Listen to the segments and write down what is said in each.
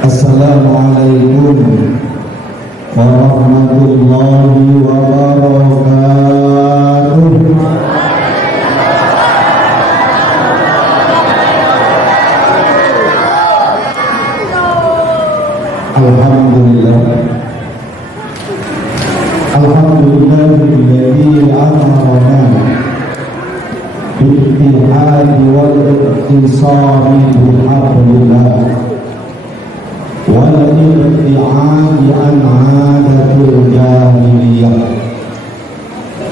Assalamualaikum warahmatullahi wabarakatuh. Alhamdulillahilladzi amarna bil-ittihadi wal-iqtisami bihablillah wal-ibti'adi an 'adatil jahiliyah.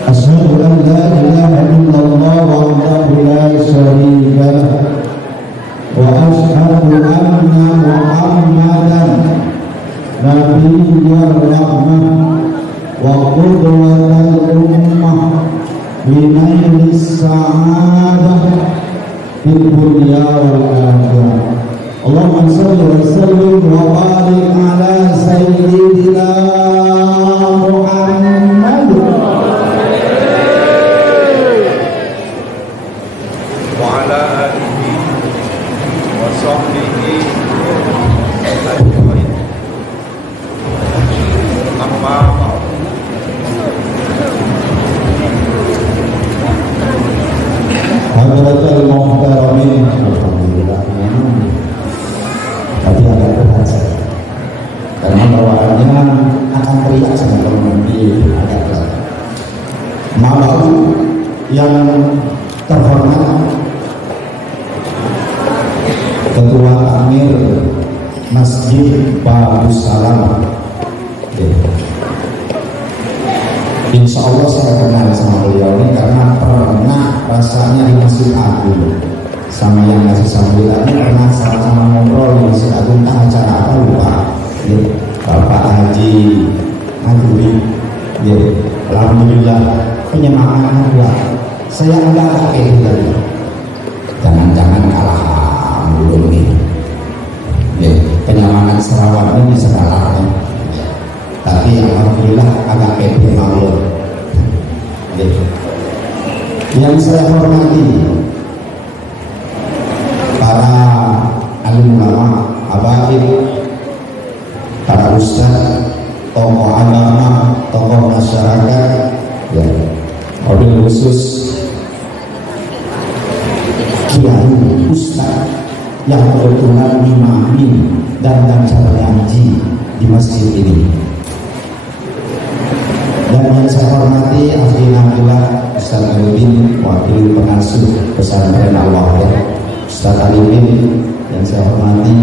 Asyhadu an la ilaha illallah wahdahu la syarika lah wa asyhadu anna Muhammadan nabiyyur rahmah wa qudwatul ummah binailis sa'adah fid dunya wal akhirah. Allahumma shalli wa sallim wa barik ala sayyidina Muhammad wa ala alihi wa sahbihi ajmain. Amma Hadratul muhtaramin, alhamdulillah. Tapi agak berat saja karena bawaannya akan teriak sama teman-teman di agak berat. Malam yang terhormat Ketua Amir Masjid Babus Salam, insya Allah saya kenal sama beliau ini karena pernah rasanya di Masjid Agung sama yang ngasih sambutan ini pernah sama-sama ngobrol di Masjid Agung, tak acara apa lupa ya, Bapak Haji Andri ya, alhamdulillah penyemangatnya kuat. Saya agak kayak gitu, jangan-jangan kalah belum ini ya, penyemangat Sarawak ini bisa kalah ya. Tapi alhamdulillah agak pede maklum. Yang saya hormati para alim ulama, habaib, para ustaz, tokoh agama, tokoh masyarakat, ya, wabil khusus kiai ustaz yang kebetulan imami dan ngajar ngaji di masjid ini. Dan yang saya hormati akhirnya adalah Ustaz Alibin, wakil pengasuh pesantren Al-Wahid, Ustaz Alibin yang saya hormati,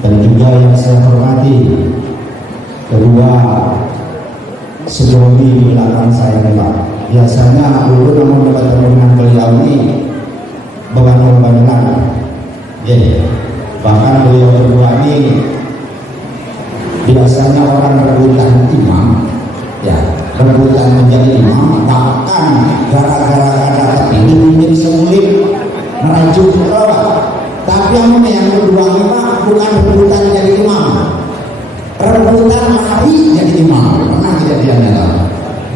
dan juga yang saya hormati kedua sejoli di belakang saya nih Pak. Biasanya dulu namun bertemu dengan beliau ini beban-bebanan, bahkan beliau berdua ini biasanya orang rebutan imam, ya, rebutan menjadi imam, bahkan gara-gara ada ini menjadi semulim merajuk berawat. Tapi yang kedua Pak bukan rebutan jadi imam, rebutan hari jadi imam. Pernah kejadiannya lah.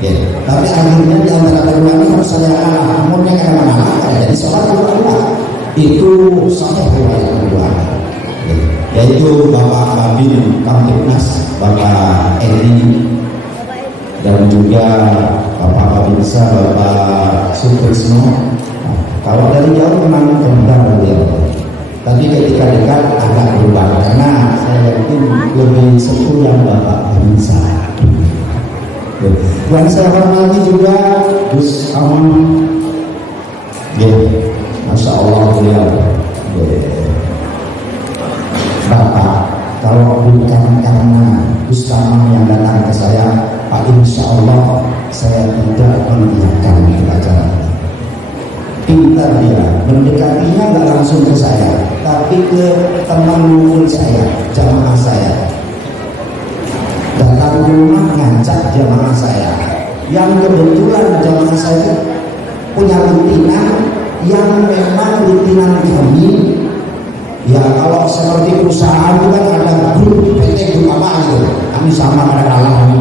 Ya. Tapi akhirnya di antara kedua ini harus saya kalah. Umurnya kemana-mana, jadi sholat kedua itu sahih riwayat kedua. Yaitu Bapak Babin Kamtipnas, Bapak Edi, dan juga Bapak Babinsa, Bapak Sutrisno. Kalau dari jauh memang kendar beliau, tapi ketika dekat agak berubah karena saya yakin lebih sepuh yang Bapak Babinsa. Dan saya hormati juga Gus Aman, Masya Allah beliau. Bapak, kalau bukan karena Gus Aman yang datang ke saya, Pak, insya Allah saya tidak membiarkan pelajaran. Pintar dia, mendekatinya nggak langsung ke saya, tapi ke teman ngumpul saya, jamaah saya. Datang ke rumah ngajak jamaah saya, yang kebetulan jamaah saya punya rutinan yang memang rutinan kami. Ya kalau seperti perusahaan itu kan ada grup PT, grup apa gitu. Kami sama pada alam kami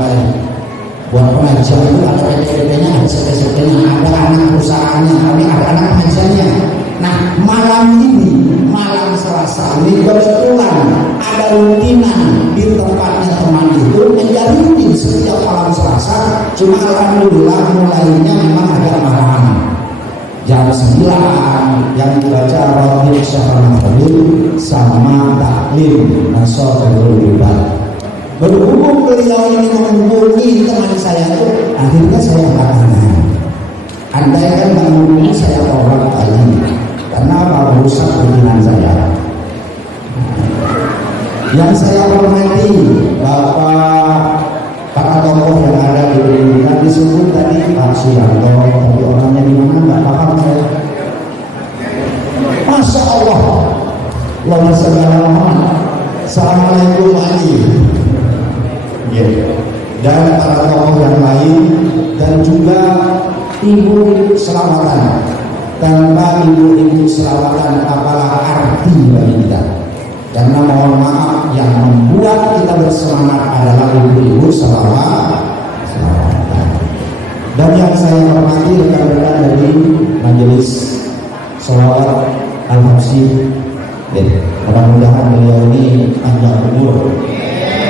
buat pengajian itu ada PT-PT-nya, ada CT-CT-nya, ada anak perusahaannya, kami ada anak pengajiannya. Nah malam ini Cuma alhamdulillah mulainya memang agak malam. Jam 9 yang dibaca Rotib Syahran Khalil sama taklim Nasotul Ibadah. Berhubung beliau ini menghubungi teman saya itu, akhirnya saya belakangan. Andai kan menghubungi saya orang tadi, karena apa, merusak hubungan saya. Yang saya hormati Bapak para tokoh yang ada di pendidikan, disebut tadi Pak Suyanto, tapi orangnya di mana nggak paham saya. Masya Allah, Allahumma sholli ala Muhammad. Assalamualaikum Ali. Dan para tokoh yang lain, dan juga ibu selawatan. Tanpa ibu-ibu selawatan apalah arti bagi kita. Karena mohon maaf, yang membuat kita bersemangat adalah ibu-ibu selawatan. Dan yang saya hormati rekan-rekan dari Majelis Sholawat Al-Habsyi, mudah-mudahan beliau ini panjang umur.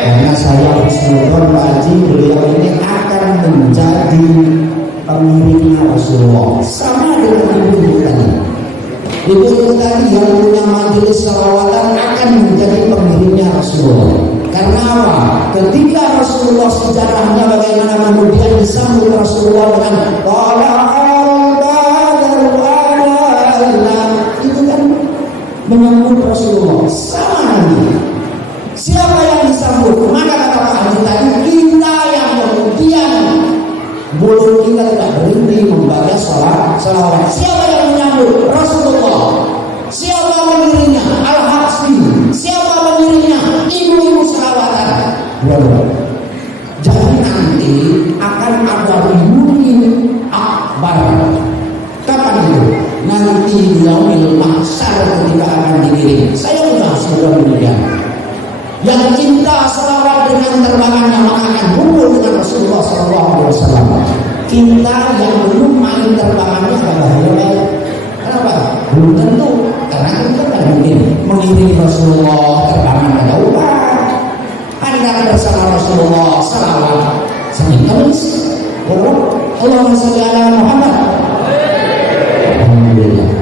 Karena saya husnuzon Pak Haji, beliau ini akan menjadi pengiringnya Rasulullah, sama dengan ibu-ibu tadi. Ibu-ibu tadi yang punya majelis selawatan akan menjadi pengiringnya Rasulullah. Karena apa? Ketika Rasulullah sejarahnya bagaimana kemudian disambut Rasulullah dengan itu kan menyambut Rasulullah sama nanti. Siapa yang disambut? Maka kata Pak Haji tadi, kita yang kemudian mulut kita tidak berhenti membaca salawat. Siapa yang menyambut? Rasulullah. Siapa pendirinya? Al-Habsyi. Siapa pendirinya? Ibu-ibu selawatan. Jadi nanti akan ada reuni akbar. Kapan itu? Nanti yaumil mahsyar ketika akan dikirim. Saya sudah demikian. Yang cinta selawat dengan terbangannya maka akan kumpul dengan Rasulullah SAW. Kita yang belum main terbangannya agak bahaya. Kenapa? Belum tentu. Karena kita tidak mungkin mengiringi Rasulullah terbangan ke jauhan. Anda bersama Rasulullah salawat Senin Kamis. Allahumma sholli ala Muhammad. Alhamdulillah.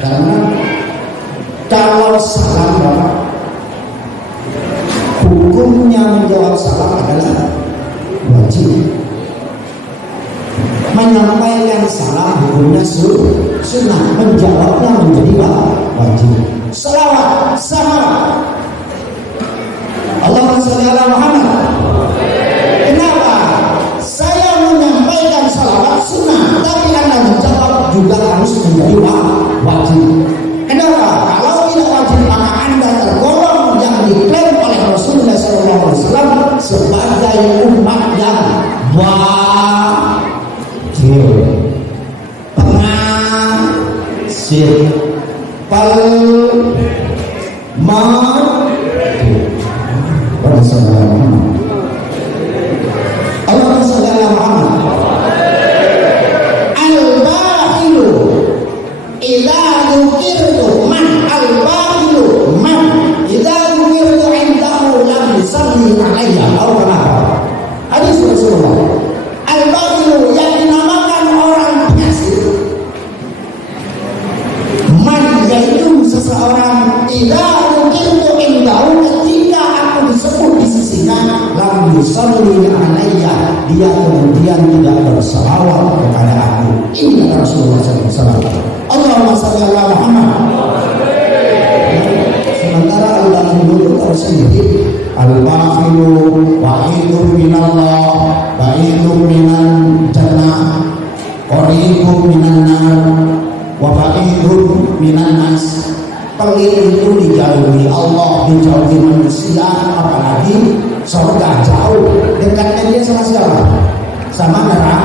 Karena kalau salam Bapak, hukumnya menjawab salam adalah wajib. Menyampaikan salam hukumnya sunnah, menjawabnya menjadi wajib. Selawat sama Allahumma sholli ala Muhammad. Kenapa? Saya menyampaikan salawat sunnah, tapi Anda menjawab juga harus menjadi wajib. Kenapa? Kalau tidak wajib maka Anda tergolong yang diklaim oleh Rasulullah SAW sebagai umat yang wajib, pengasih, Allahumma sholli ala Muhammad. Al-bahilu idza dzukirtu man, al-bahilu man idza dzukirtu indahu lam yusalli alayya aw kama. Hadis Rasulullah. Al-bahilu yang dinamakan orang pengasih, man yaitu seseorang idza dzukirtu indahu, ketika aku disebut di sisinya, lam yusalli alayya, dia kemudian tidak bersalawat kepada aku. Ini kata Rasulullah SAW. Allahumma sholli ala Muhammad. Sementara Allah itu tersendiri, al-bahilu wa'idun minallah, wa'idun minan jannah, qaribun minan nar, wa ba'idun minan nas. Pelit itu dijauhi Allah, dijauhi manusia, apalagi surga jauh. Dekatnya dia sama siapa? Sama neraka.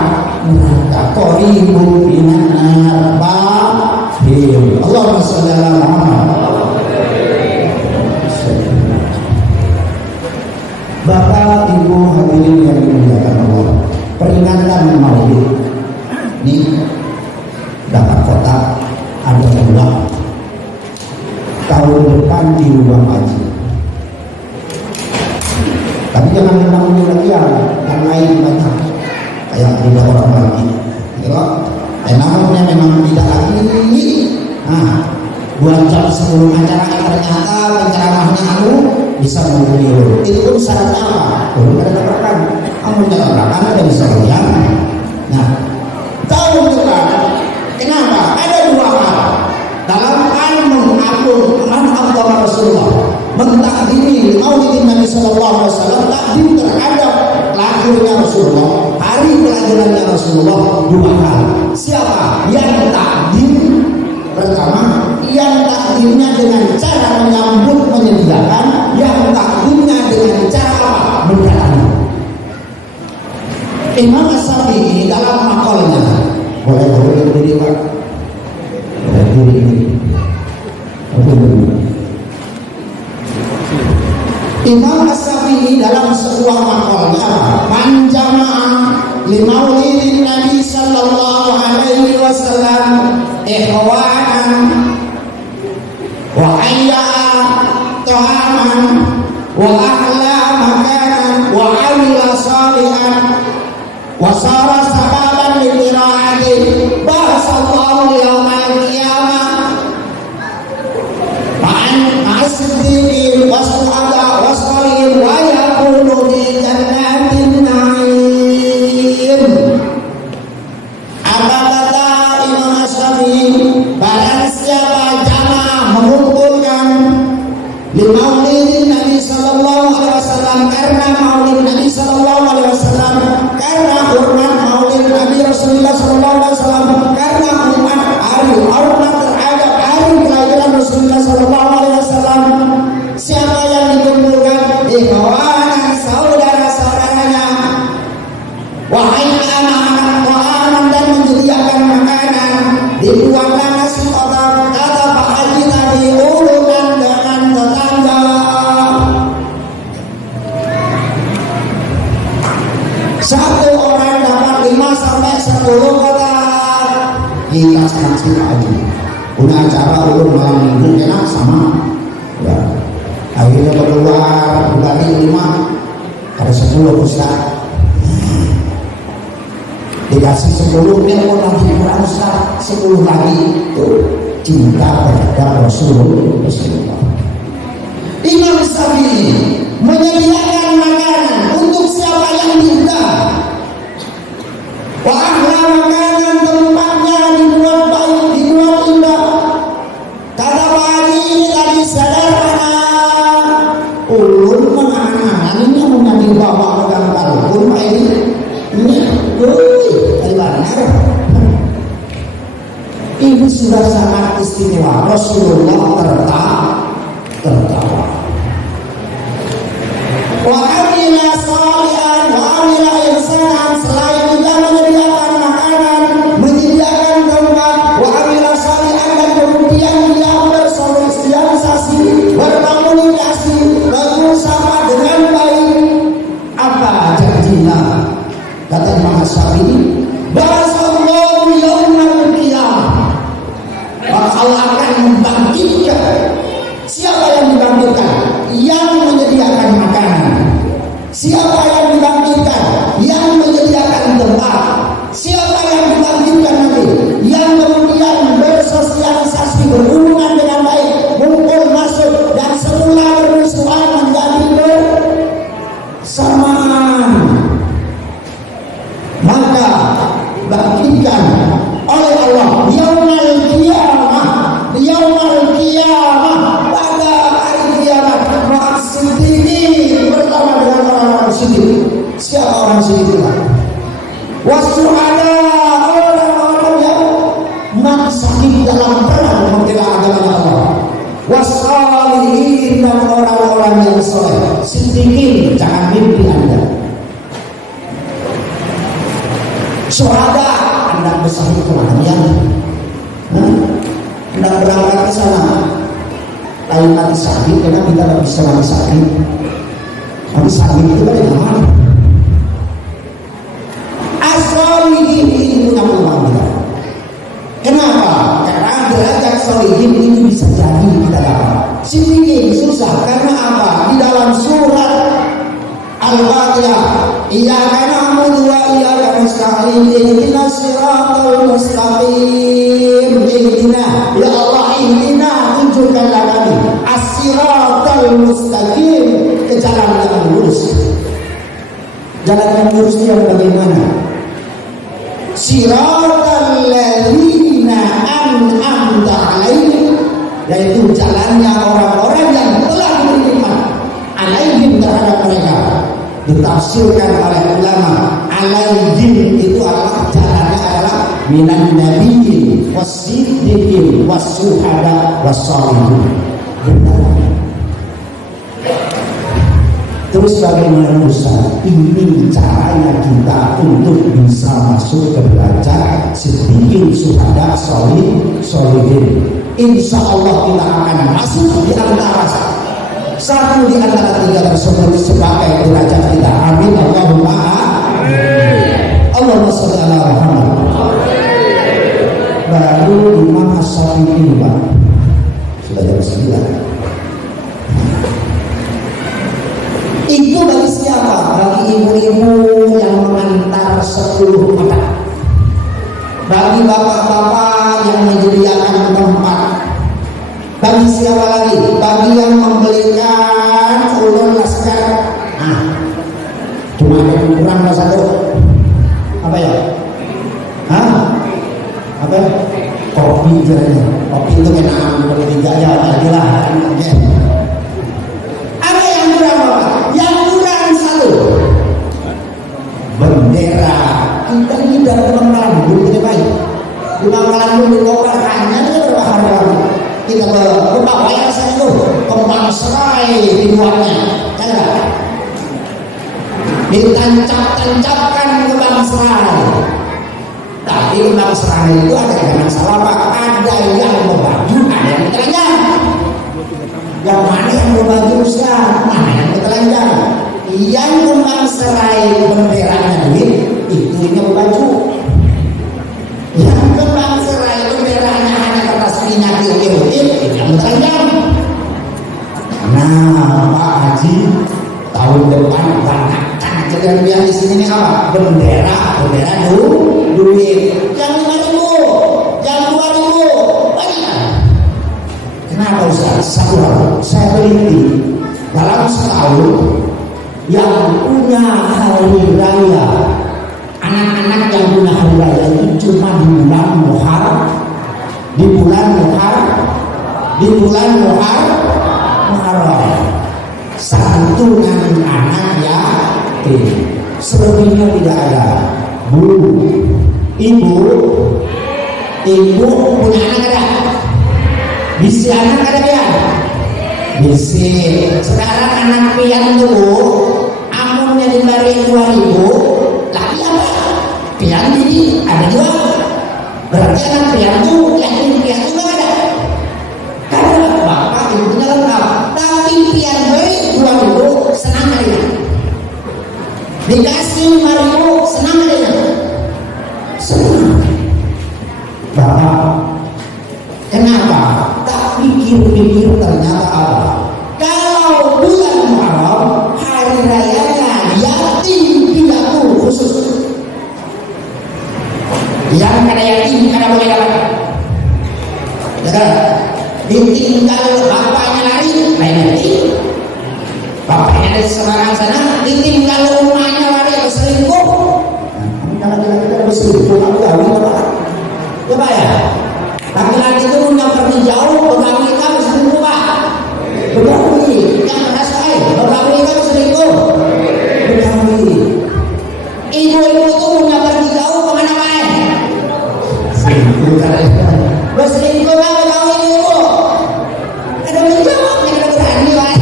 Qaribun minan nar, bahil. Allahumma sholli ala Muhammad. Bapak Ibu hadirin yang dimuliakan Allah, peringatan Maulid ini dapat kotak, ada uang. Tahun depan di rumah haji. Tapi jangan menang lagi yang lain banyak. kayak beda orang lagi gitu. Namunnya memang tidak lagi. Nah, 2 jam sebelum acara ternyata penceramahnya bisa menghubungi. Itu pun syaratnya apa? Belum ada tabrakan. Kamu tabrakan ada bisa goyang. Nah, tahun depan kenapa? Ada 2 hal dalam hal mengatur man Rasulullah, mentakdimi maulid Nabi Sallallahu Alaihi Wasallam, takdim terhadap lahirnya Rasulullah, hari kelahirannya Rasulullah. 2 hal. Siapa yang takdim? Pertama, yang takdimnya dengan cara menyambut, menyediakan. Yang takdimnya dengan cara apa? Mendatangi. Imam As-Syafi'i dalam makalnya, boleh berdiri Pak, boleh berdiri. Imam As-Syafi'i dalam sebuah makalnya, man jama'a li maulidin Nabi sallallahu alaihi wasallam ikhwanan wa ayya'a ta'aman wa ahla makanan wa amila salihan wa sara sababan li qiraati bahasallahu yawmal qiyamah ma'as-siddiqin was-syuhada was-shalihin wa yakunu fi jannatin na'im. Apa kata Imam Asy-Syafi'i? Barang siapa jamaah mengumpulkan di maulid Nabi Sallallahu Alaihi Wasallam, karena maulid Nabi Sallallahu Alaihi Wasallam, karena hormat maulid Nabi Rasulullah Sallallahu Alaihi Wasallam, karena hormat terhadap hari kelahiran Rasulullah Sallallahu Alaihi Wasallam. Siapa yang dikumpulkan? Ikhwanan, saudara-saudaranya. Wahai anak-anak, ta'aman, dan menyediakan makanan, dibuatkan nasi kotak. Kata Pak Haji tadi, urunan dengan tetangga. Satu orang dapat 5 sampai 10 kotak. Kita sanksi Pak Haji. Punya acara ulun malam minggu enak sama. Ya. Akhirnya keluar dari 5 ada 10 Ustaz. Dikasih 10 mau lagi kurang Ustaz, 10 lagi. Tuh, cinta terhadap Rasulullah. Imam Syafi'i menyediakan makanan untuk siapa yang diundang. Wa ahla makanan, tempatnya dibuat baik, dibuat indah. Kata Pak Haji ini tadi sederhana. Ulun menangan ini mau dibawa ke dalam kalkun Pak ini. Dari mana? Ini sudah sangat istimewa. Rasulullah tertawa. Wa amila salihan wa amila ihsanan, selain juga menyediakan makanan, menyediakan tempat, wa amila salihan, dan kemudian dia bersosialisasi, berkomunikasi, bersama dengan baik. Apa janjinya? Kata Imam Syafi'i, bahasallahu yaumal qiyamah, maka Allah akan membangkitkan. Siapa yang dibangkitkan? Yang menyediakan makanan. Siapa yang dibangkitkan? Yang menyediakan tempat. Siapa yang dibangkitkan nanti? Yang kemudian bersosialisasi, berhubungan dengan baik, kumpul masuk, dan semula bermusuhan menjadi bersamaan. Maka bangkitkan oleh Allah yaumul qiyamah, pada hari kiamat, ma'as-siddiqin, bersama dengan orang-orang siddiq. Siapa orang siddiq? Was-syuhada, orang-orang yang mati syahid dalam perang membela agama Allah. Was-shalihin, dan orang-orang yang soleh. Siddiqin, jangan mimpi Anda. Syuhada, Anda bersahid kematian, Anda berangkat ke sana, lain mati sakit, karena kita tidak bisa mati sakit. Mati sakit itu kan yang as-shalihin ini punya peluang kita. Kenapa? Karena derajat shalihin ini bisa jadi kita dapat. Siddiqin susah, karena apa? Di dalam surat Al-Fatihah. Iyyaka na'budu wa iyyaka nasta'in. Ihdinas siratal mustaqim. Ihdina, ya Allah, ihdina, tunjukkanlah kami as-siratal mustaqim, ke jalan yang lurus. Jalan yang lurus itu yang bagaimana? Siratal ladzina an'amta 'alaihim, yaitu jalannya orang-orang yang telah diberi nikmat. Alaihim, terhadap mereka. Ditafsirkan oleh ulama, alaihim itu adalah jalannya adalah minan nabiyyin wasiddiqin wasuhada wassalihin. Terus bagaimana Ustaz? Ini caranya kita untuk bisa masuk ke derajat siddiqin, syuhada, sholihin. Insya Allah kita akan masuk di antara satu di antara tiga tersebut sebagai derajat kita. Amin. Allahumma Allahumma sholli ala Muhammad. Baru Imam As-Syafi'i, Pak. Sudah jam 9. Itu bagi siapa? Bagi ibu-ibu yang mengantar 10 anak, bagi bapak-bapak yang menyediakan tempat, bagi siapa lagi? Bagi yang membelikan ulun laskar. Cuma ada yang kurang satu. Apa ya? Apa ya? Kopi jadinya. Kopi itu enak, boleh dijaga aja lah. Ada yang kurang apa? Yang kurang satu. Bendera. Kita ini dari Melandung, kita baik. Di Melandung di lokal hanya itu berbahaya lagi. Kita berbapak yang saya itu kembang serai di luarnya, ditancap-tancapkan kembang serai. Tapi kembang serai itu ada yang salah Pak, ada yang berbaju, ada yang telanjang. Yang mana yang berbaju Ustaz? Mana yang telanjang? Yang kembang serai benderanya duit, itu yang berbaju. Yang kembang serai benderanya hanya kertas minyak ukir-ukir, yang telanjang. Nah, Pak Haji, tahun depan banyakkan kejadian yang di sini nih apa? Bendera duit. Yang 5.000, yang 2.000, banyak. Kenapa Ustaz? Satu hal, saya teliti dalam setahun yang punya hari raya, anak-anak yang punya hari raya itu cuma di bulan Muharram. Santunan anak yatim, selebihnya tidak ada. Ibu punya anak ada? Bisi anak ada ya? Bisi. Sekarang anak pian dulu, amunnya diberi 2.000, lagi apa? Pian ini ada juga. Berarti anak pian tuh, yatim pian tuh nggak ada. Karena bapak ibunya lengkap, tapi pian beri 2.000 senang aja. Dikasih 5.000 senang aja. Senang. Bapak, kenapa? Tak pikir-pikir ternyata apa? Kalau bulan Muharram hari rayanya yatim piatu khusus. Yang ada yatim kada boleh dapat. Ditinggal bapaknya lari, lain yatim. Bapaknya dari Semarang sana, ditinggal rumahnya lari atau selingkuh. Kalau kita berselingkuh, kamu gawin apa? Coba ya. Laki-laki itu yang pergi jauh, begawi kamu selingkuh Pak. Begawi, yang merasa begawi kamu selingkuh. Begawi. Ibu-ibu itu yang pergi jauh kemana main? Selingkuh kan? Berselingkuh kan begawi ibu. Ada menjawab, ada berani Pak.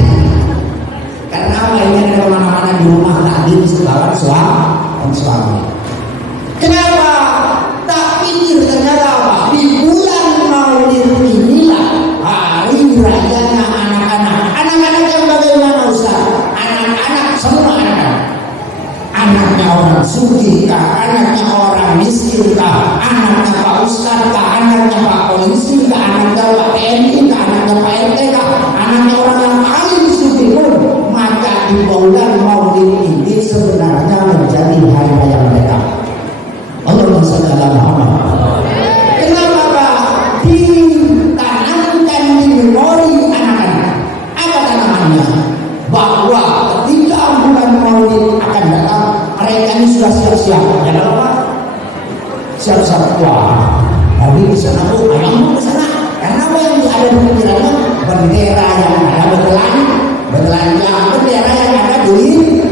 Karena apa ini ada kemana-mana di rumah tadi sebagai suami. Kenapa? Tak pikir ternyata apa? Di bulan Maulid inilah siap. Jangan lupa siap-siap. Wah, tapi di sana tuh ayam ke sana. Karena apa yang ada di pikirannya? Bendera yang ada betelanjang, bendera yang ada duitnya.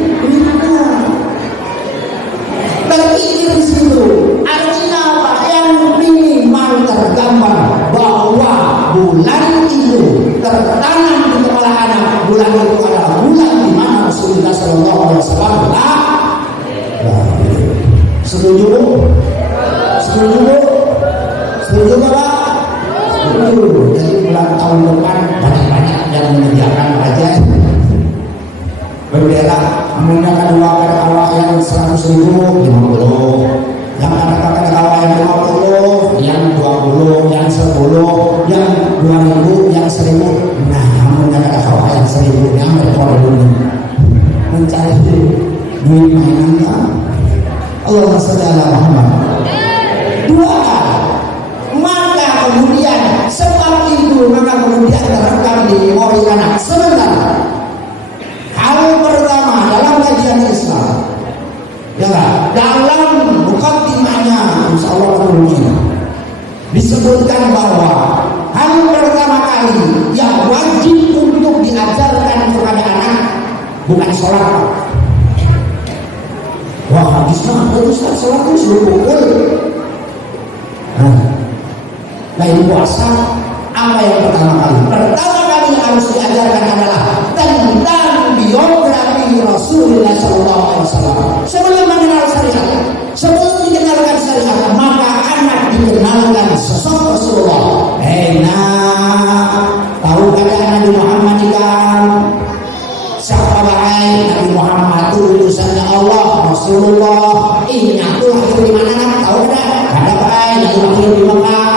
Berpikir di situ. Artinya apa? Yang minimal tergambar bahwa bulan itu tertanam di kepala anak. Bulan itu adalah bulan di mana Rasulullah SAW. Setuju? Setuju? Setuju Bapak? Setuju. Jadi bulan tahun depan banyak-banyak yang menyediakan aja bendera. Menggunakan uang awak yang 100.000, 50. Yang kata-kata awak yang 50, yang 20, yang 10, yang 2.000, yang 1.000. Nah, yang menggunakan awak yang 1.000, yang berkorban dulu mencari duit mainan kan? Allahumma sholli ala Muhammad. Dua, maka kemudian sebab itu maka kemudian terekam di memori anak. Sebentar. Hal pertama dalam kajian Islam, ya dalam mukadimahnya insyaallah ini disebutkan bahwa hal pertama kali yang wajib untuk diajarkan kepada anak bukan sholat. Wah, hadisnya apa itu? Sholat itu suruh pukul. Lain puasa. Apa yang pertama kali? Pertama kali yang harus diajarkan adalah tentang biografi Rasulullah SAW. Sebelum mengenal syariat, sebelum dikenalkan syariat, maka anak dikenalkan sosok Rasulullah. Tahu keadaan Nabi Muhammad kan? Siapa baik Nabi Muhammad itu utusannya Allah, Rasulullah. Ingat tuh lahir di mana nak? Tahu kan? Ada baik Nabi lahir di Mekah.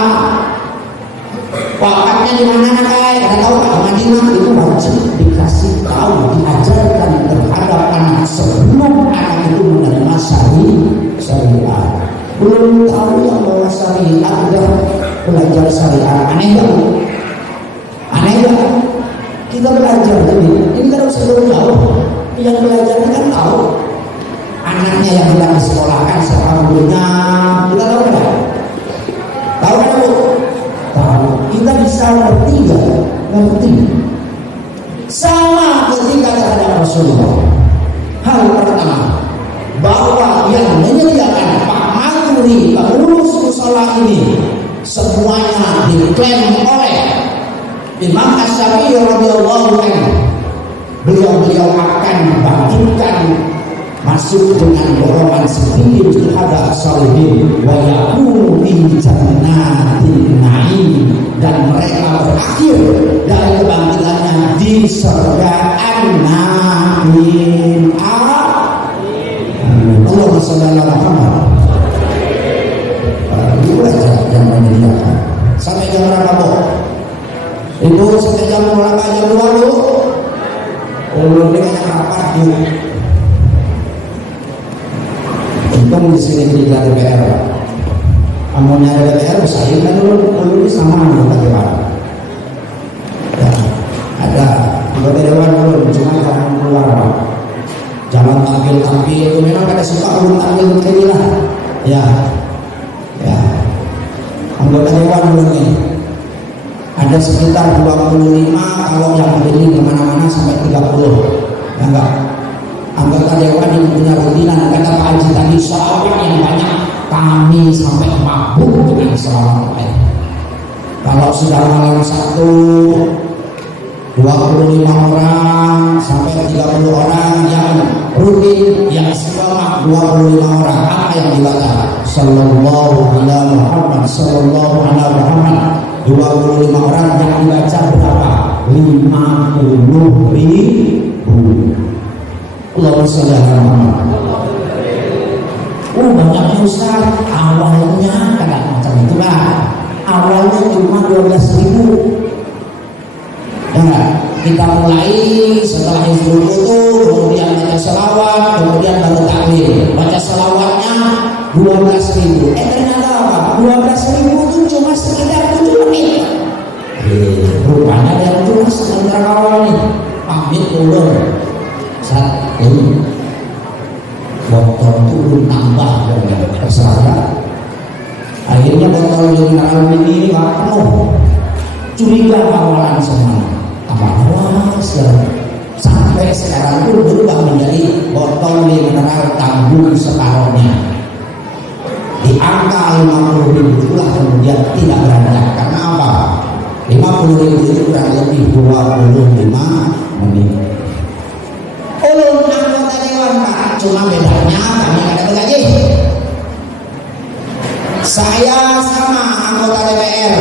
Wafatnya di mana nak? Ada tahu Pak? Madinah. Itu wajib dikasih tahu, diajarkan terhadap anak sebelum anak itu menerima syariat. Belum tahu yang bawa syariat udah belajar syariat. Aneh gak? Aneh gak? Kita belajar ini kan harus jauh. Yang belajar kan tahu. Anaknya yang tidak disekolahkan siapa gurunya, kita tahu kan? Tahu kan Bu? Tahu. Kita bisa ngerti gak? Ngerti. Sama ketika terhadap Rasulullah. Hal pertama, bahwa yang menyediakan Pak Maturi pengurus musola ini semuanya diklaim oleh Imam Asy-Syafi'i radhiyallahu anhu. Beliau akan membangkitkan masuk dengan golongan sedikit terhadap salihin wa yakunu fi jannatin na'im, dan mereka berakhir dari kebangkitannya di surga an-na'im. Allahumma sholli ala Muhammad. Itulah yang menyediakan. Sampai jam berapa Bu? Itu sampai jam berapa? Jam 2 Bu? Belum banyak rapat Bu. Untung di sini tidak ada DPR. Amunnya ada DPR, saya kan dulu sama anggota dewan. Ya, ada anggota dewan dulu, cuma jangan keluar. Jangan tampil itu memang ada suka belum tampil ini lah. Ya, anggota dewan dulu nih. Ada sekitar 25, kalau yang beli kemana-mana sampai 30. Ya enggak? Anggota dewan yang punya rutinan, kata Pak Haji tadi, sholawat yang banyak, kami sampai mabuk dengan sholawat. Kalau sudah malam 25 orang sampai 30 orang yang rutin, yang istiqomah 25 orang, apa yang dibaca? Sallallahu alaihi Muhammad, sallallahu alaihi Muhammad. 25 orang yang dibaca berapa? 50.000. Allahumma sholli ala Muhammad. Banyaknya Ustaz, awalnya kadang macam itulah. Awalnya cuma 12.000. Ya, kita mulai setelah Hizbul Qutul, kemudian baca selawat, kemudian baru takbir. Baca selawatnya 12.000. Ternyata apa? 12.000 itu cuma sekitar 7 menit. Rupanya ada yang cuma sebentar awal nih. Pamit ulur. Saat ini motor turun tambah mineral ini penuh curiga awalan semua apa sampai sekarang itu berubah menjadi botol mineral tanggung separohnya di angka 50.000 itulah kemudian tidak beranjak. Karena apa? 50.000 itu kurang lebih 25 menit. Ulun anggota dewan Pak, cuma bedanya kami ada bergaji. Saya sama anggota DPR.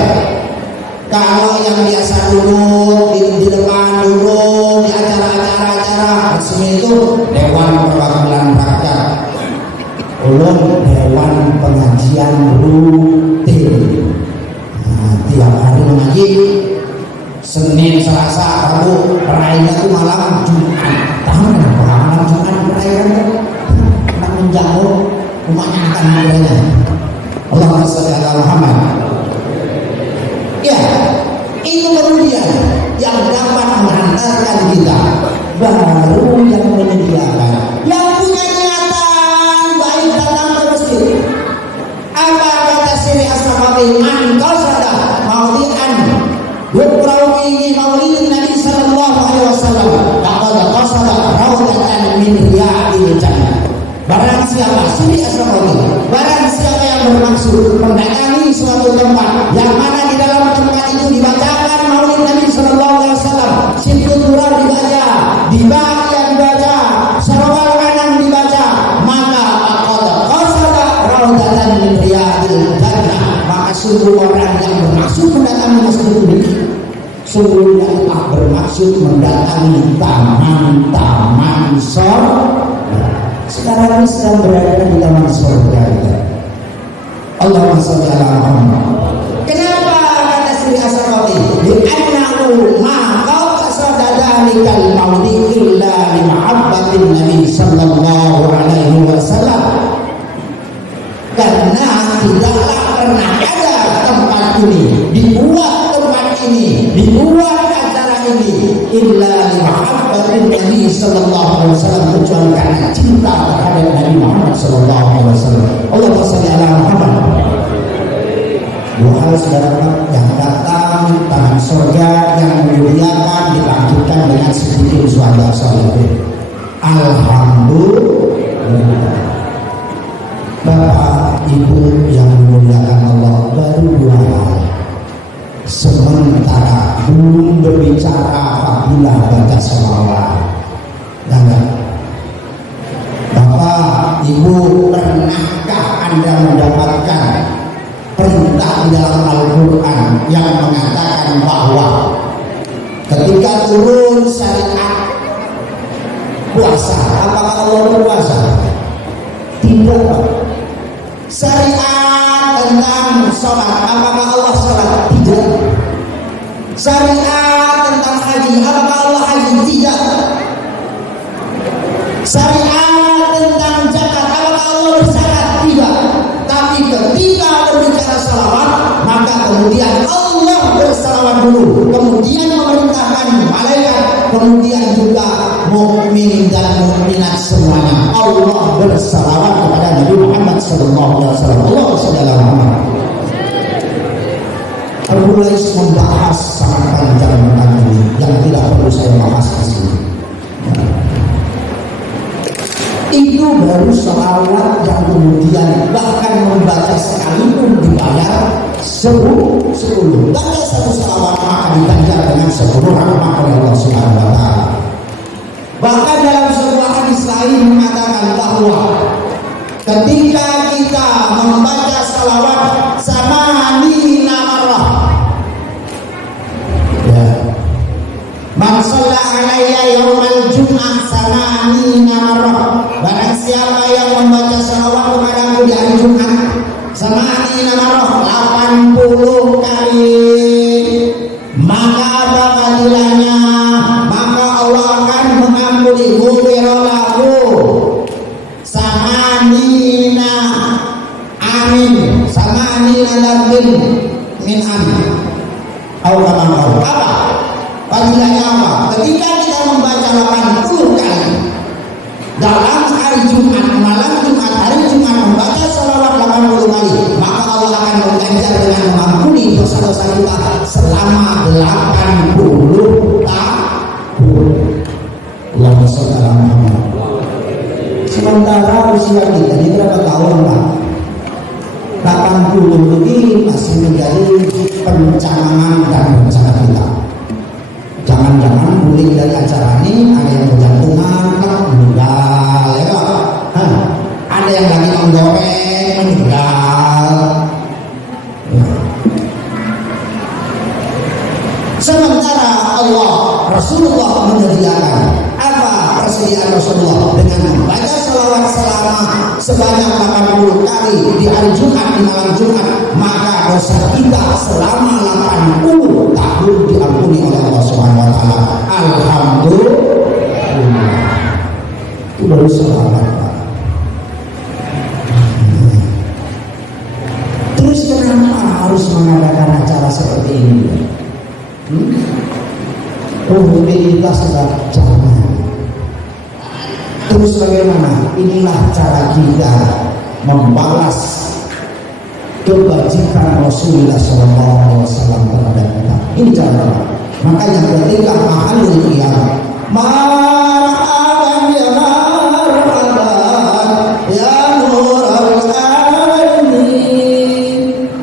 Kalau yang biasa duduk di depan, duduk di acara-acara resmi itu Dewan Perwakilan Rakyat. Ulun Dewan Pengajian rutin. Nah, tiap hari mengaji. Senin, Selasa, Rabu, perayaan itu malam Jumat. Tahu kenapa malam Jumat perayaan itu? Nak menjauh rumahnya akan mulainya. Allahumma shalli ala Muhammad. Ya, itu kemudian yang dapat mengantarkan kita baru yang menyediakan, yang punya niatan baik datang ke masjid. Apa kata Sri Asy-Syafi'i? Man qasada maulidan yukrawi maulidin Nabi sallallahu alaihi wasallam faqad qasada rawdatan min riyadil jannah. Barang siapa Sri Asy-Syafi'i, barang siapa yang bermaksud mendatangi suatu tempat yang mana di dalam tempat itu dibacakan maulid Nabi sallallahu alaihi wasallam, situ turah dibaca, dibaca dibaca, sarwal kanan dibaca, maka faqad qasada rawdatan min riyadil jannah. Maka sungguh orang yang bermaksud mendatangi masjid ini sungguhnya telah bermaksud mendatangi taman-taman surga. Sekarang ini sedang berada di taman surga. Allahumma shalli ala Muhammad. Kenapa kata Sri Asy-Syafi'i? Li'annahu ma qasada dzalikal maulid illa li mahabbatin Nabi sallallahu alaihi wasallam. Karena tidaklah pernah ada tempat ini dibuat acara ini illa li mahabbatin Nabi sallallahu alaihi wasallam, kecuali karena cinta terhadap Nabi Muhammad sallallahu alaihi wasallam. Allahumma shalli ala Muhammad. Dua hal saudara yang datang tangan surga yang memuliakan dilanjutkan dengan sedikit suara salih. Alhamdulillah. Bapak Ibu yang memuliakan Allah, baru dua hal. Sementara belum berbicara apabila baca sholawat. Dan Bapak Ibu, pernahkah Anda mendapatkan perintah di dalam Al-Quran yang mengatakan bahwa ketika turun syariat puasa, apakah Allah berpuasa? Tidak. Syariat tentang sholat, apakah Allah sholat? Tidak. Syariat tentang haji, apakah Allah haji? Tidak. Syariat tentang zakat, apakah Allah berzakat? Tidak. Tapi ketika berbicara salawat, maka kemudian Allah bersalawat dulu, kemudian memerintahkan malaikat, kemudian juga mukmin dan mukminat semuanya. Allah bersalawat kepada Nabi Muhammad sallallahu alaihi wasallam. Allah sallallahu Muhammad. Al-Qur'an membahas sangat panjang tentang ini yang tidak perlu saya bahas di sini. Itu baru salawat yang kemudian bahkan membaca sekalipun dibayar 10. Baca satu salawat maka diganjar dengan 10 rahmat oleh Allah Subhanahu wa taala. Bahkan dalam sebuah hadis lain mengatakan bahwa ketika kita membaca salawat samani marrah, ya, man shalla alayya yaumal jum'ah samani marrah, barang siapa yang membaca salawat kepadaku di hari Jumat samani marrah 80 kali, maka apa fadilahnya? Maka Allah akan mengampuni ghufirallahu samanina amin, samanina lambin min amin. Apa? Fadilahnya apa? Ketika kita membaca 80 kali dalam hari Jumat, malam Jumat, hari Jumat membaca salawat 80 kali, maka Allah akan mengganjar dengan Rasulullah menyediakan. Apa persediaan Rasulullah? Dengan membaca salawat selama sebanyak 80 kali di hari Jumat, di malam Jumat, maka dosa kita selama 80 tahun diampuni oleh Allah Subhanahu wa taala. Alhamdulillah. Itu baru salawat. Terus kenapa harus mengadakan acara seperti ini? Kita sudah jangan. Terus bagaimana? Inilah cara kita membalas kebajikan Rasulullah SAW terhadap kita. Ini cara. Makanya ketika mahalul qiyam, marhaban ya marhaban ya nurul alamin,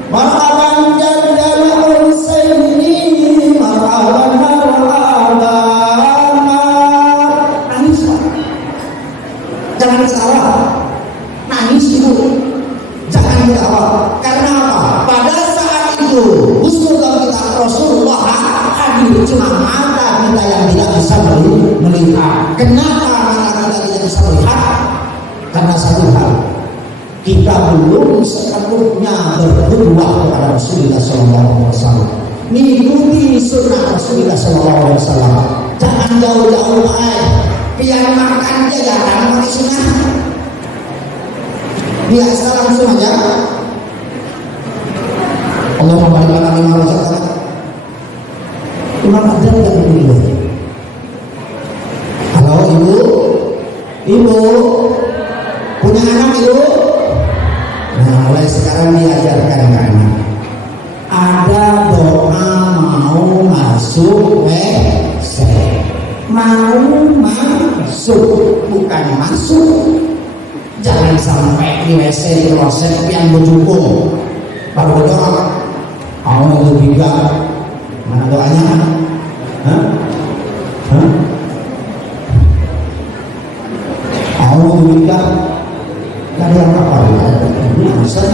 marhaban jaddal husaini, marhaban nangis. Jangan salah, nangis itu jangan ketawa. Karena apa? Pada saat itu husnuzon kita Rasulullah hadir, cuma mata kita yang tidak bisa melihat. Kenapa mata kita tidak bisa melihat? Karena satu hal, kita belum sepenuhnya berbuah kepada Rasulullah SAW, mengikuti sunnah Rasulullah SAW. Jangan jauh-jauh biar makan dia jarang pakai sunnah, biasa langsung aja. Allah barik lana lima razaqtana. Imam Adhan tidak begitu. Halo ibu punya anak ibu? Nah, mulai sekarang diajarkan ke anak. Ada doa mau masuk WC. Mau masuk, bukan masuk. Jangan sampai di WC di kloset yang berjukung baru berdoa. Mau lebih mana doanya? Mau lebih gak ada yang apa? Ustaz.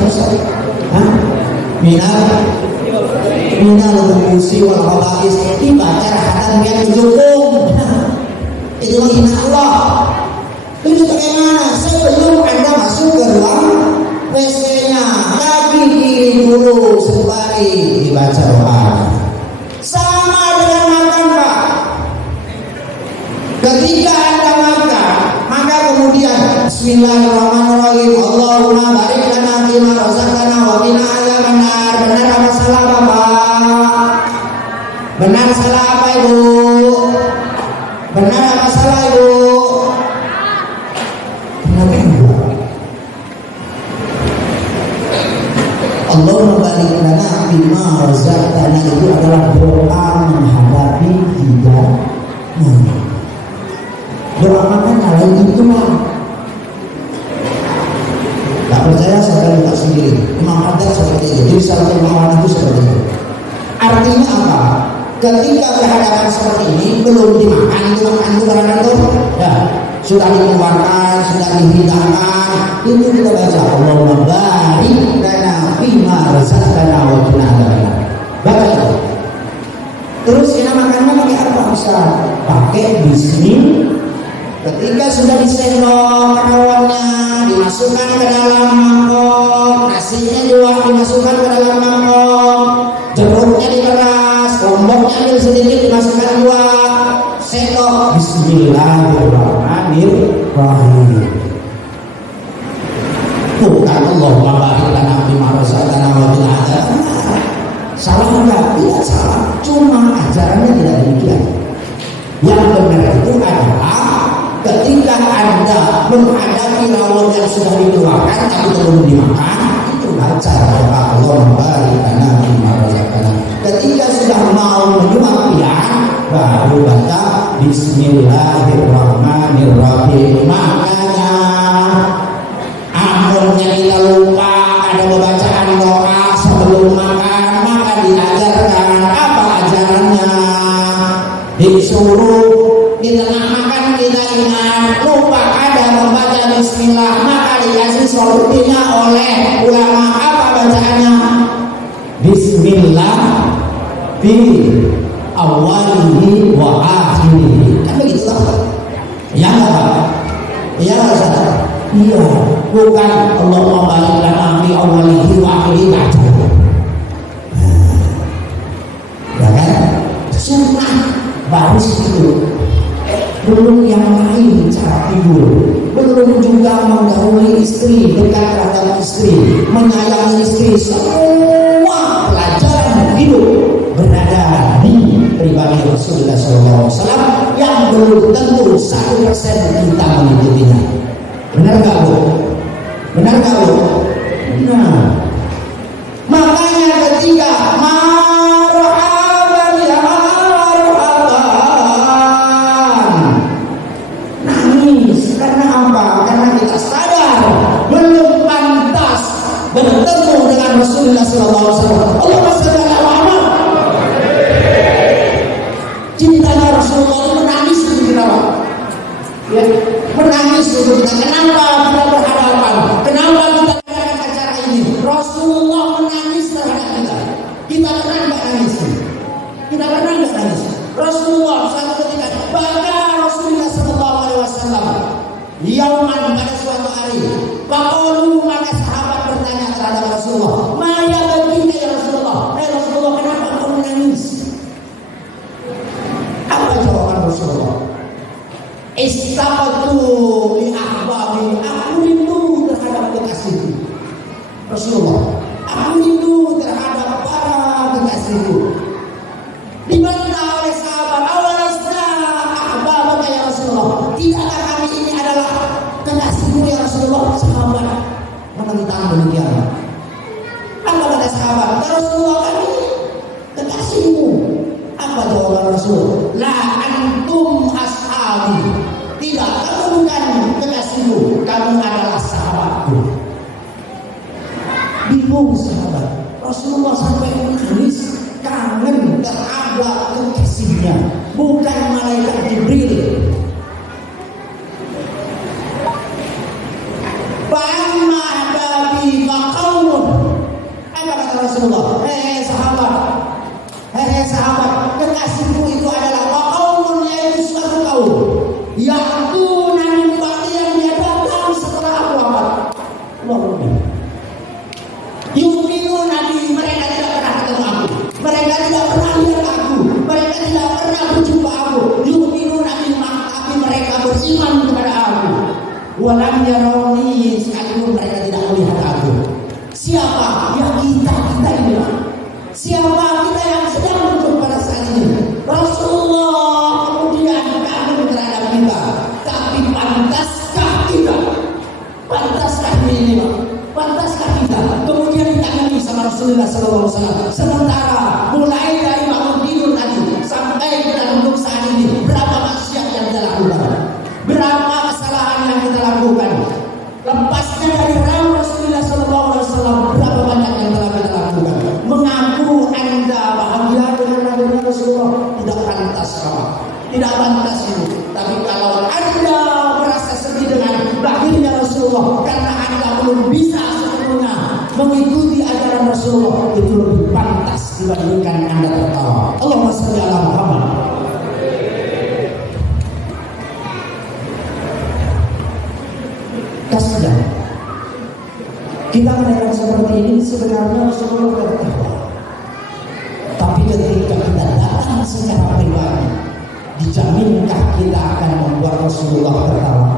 Minal khubusi wal khaba'is, dibaca rahatan yang berjukung. Itu hina Allah. Terus bagaimana? Sebelum Anda masuk ke ruang WC-nya, kaki kiri dulu sembari dibaca doa. Sama dengan makan, Pak. Ketika Anda makan, maka kemudian Bismillahirrahmanirrahim. Allahumma barik lana fima razaqtana wa qina adzabannar. Benar apa salah, Bapak? Benar salah apa, Ibu? Benar apa salah, Ibu? Allahumma barik lana fima razaqtana itu adalah doa menghadapi hidangan. Doa makan lain itu mah. Tak percaya saya buka sendiri. Imam Adhan seperti itu. Jadi salah Imam itu seperti itu. Artinya apa? Ketika berhadapan seperti ini belum dimakan itu barang itu, ya sudah dikeluarkan, sudah dihidangkan, itu kita baca Allahumma barik lana fima razaqtana wa qina adzabannar. Baca itu. Terus kita makannya pakai apa? Bisa pakai bismillah. Ketika sudah disendok rawonnya dimasukkan ke dalam mangkok, nasinya juga dimasukkan ke dalam mangkok, jeruknya diperas, lomboknya ambil sedikit dimasukkan dua sendok. Bismillahirrahmanirrahim. Bukan Allahumma barik lana fima razaqtana wa qina adzabannar. Salah enggak? Tidak salah, cuma ajarannya tidak demikian. Yang benar itu adalah ketika Anda menghadapi rawon yang sudah dikeluarkan tapi belum dimakan, itu baca doa Allahumma barik lana fima razaqtana. Ketika sudah mau menyuap piang, baru baca Bismillahirrahmanirrahim. Makanya amunnya kita lupa ada bacaan doa sebelum makan, maka diajarkan apa ajarannya? Disuruh di tengah makan kita ingat lupa ada membaca Bismillah, maka dikasih solusinya oleh ulama apa bacaannya? Bismillah fi awalihi wa belum yang lain cara tidur, belum juga menggauli istri, dekat terhadap istri, menyayangi istri. Semua pelajaran hidup berada di pribadi Rasulullah SAW yang belum tentu 1% kita mengikutinya. Benar gak Bu? Benar gak Bu? Benar. Makanya ketika marhaban ya marhaban, nangis karena apa? Karena kita sadar belum pantas bertemu dengan Rasulullah SAW. Allahumma shalli ala Muhammad. Cintanya Rasulullah itu menangis untuk kita, ya, menangis untuk kita. Kenapa kita berhadapan? Kenapa kita adakan acara ini? Rasulullah menangis terhadap kita. Kita pernah nggak nangis? Kita pernah nggak nangis? Rasulullah suatu ketika, bahkan Rasulullah SAW, yauman pada suatu hari, faqalu, maka sahabat bertanya terhadap Rasulullah, ma ya baginda ya Rasulullah? Rasulullah, kenapa kau menangis? Apa jawaban Rasulullah? Istaqatu li ahbabi, aku rindu terhadap kekasihku. Rasulullah, aku rindu terhadap para kekasihku. Di mana oleh sahabat, awalasna ahbabaka ya Rasulullah, tidakkah kami ini adalah kekasihmu ya Rasulullah? Sahabat menentang demikian. Apa kata sahabat? Ya Rasulullah, kami kekasihmu. Apa jawaban Rasul? La antum ashabi, tidak, kamu bukan kekasihmu, kamu adalah sahabatku. Bingung sahabat. Rasulullah sampai menangis, kangen terhadap kekasihnya, bukan malaikat Jibril. Fa'amma babi faqawmun, apa kata Rasulullah? Sahabat, kekasihku itu adalah faqawmun, yaitu suatu kaum yang tunan yang dia datang setelah aku wafat. Yu'minu nabi, mereka tidak pernah ketemu aku, mereka tidak pernah lihat aku, mereka tidak pernah berjumpa aku. Yu'minu nabi, tapi mereka beriman kepada aku. Walam yarawni, sekalipun mereka tidak melihat aku. Siapa? Ya kita ini. Siapa kita yang sedang muncul pada saat ini? Rasulullah kemudian kagum terhadap kita. Tapi pantaskah kita? Pantaskah ini? Pantaskah kita kemudian ditangani sama Rasulullah SAW? Sementara mulai dari bangun tidur tadi sampai kita duduk saat ini, berapa maksiat yang kita lakukan? Berapa kesalahan yang kita lakukan? Lepasnya dari ram Rasulullah SAW, berapa banyak yang telah kita lakukan? Mengaku Anda bahagia dengan adanya Rasulullah, tidak pantas kawan, tidak pantas itu. Tapi kalau Anda merasa sedih dengan lahirnya Rasulullah karena Anda belum bisa sepenuhnya mengikuti ajaran Rasulullah, itu lebih pantas dibandingkan Anda tertawa. Allahumma shalli ala Muhammad. Kasihan kita menaikkan seperti ini, sebenarnya Rasulullah tertawa. Tapi ketika kita datang secara pribadi, dijaminkah kita akan membuat Rasulullah tertawa?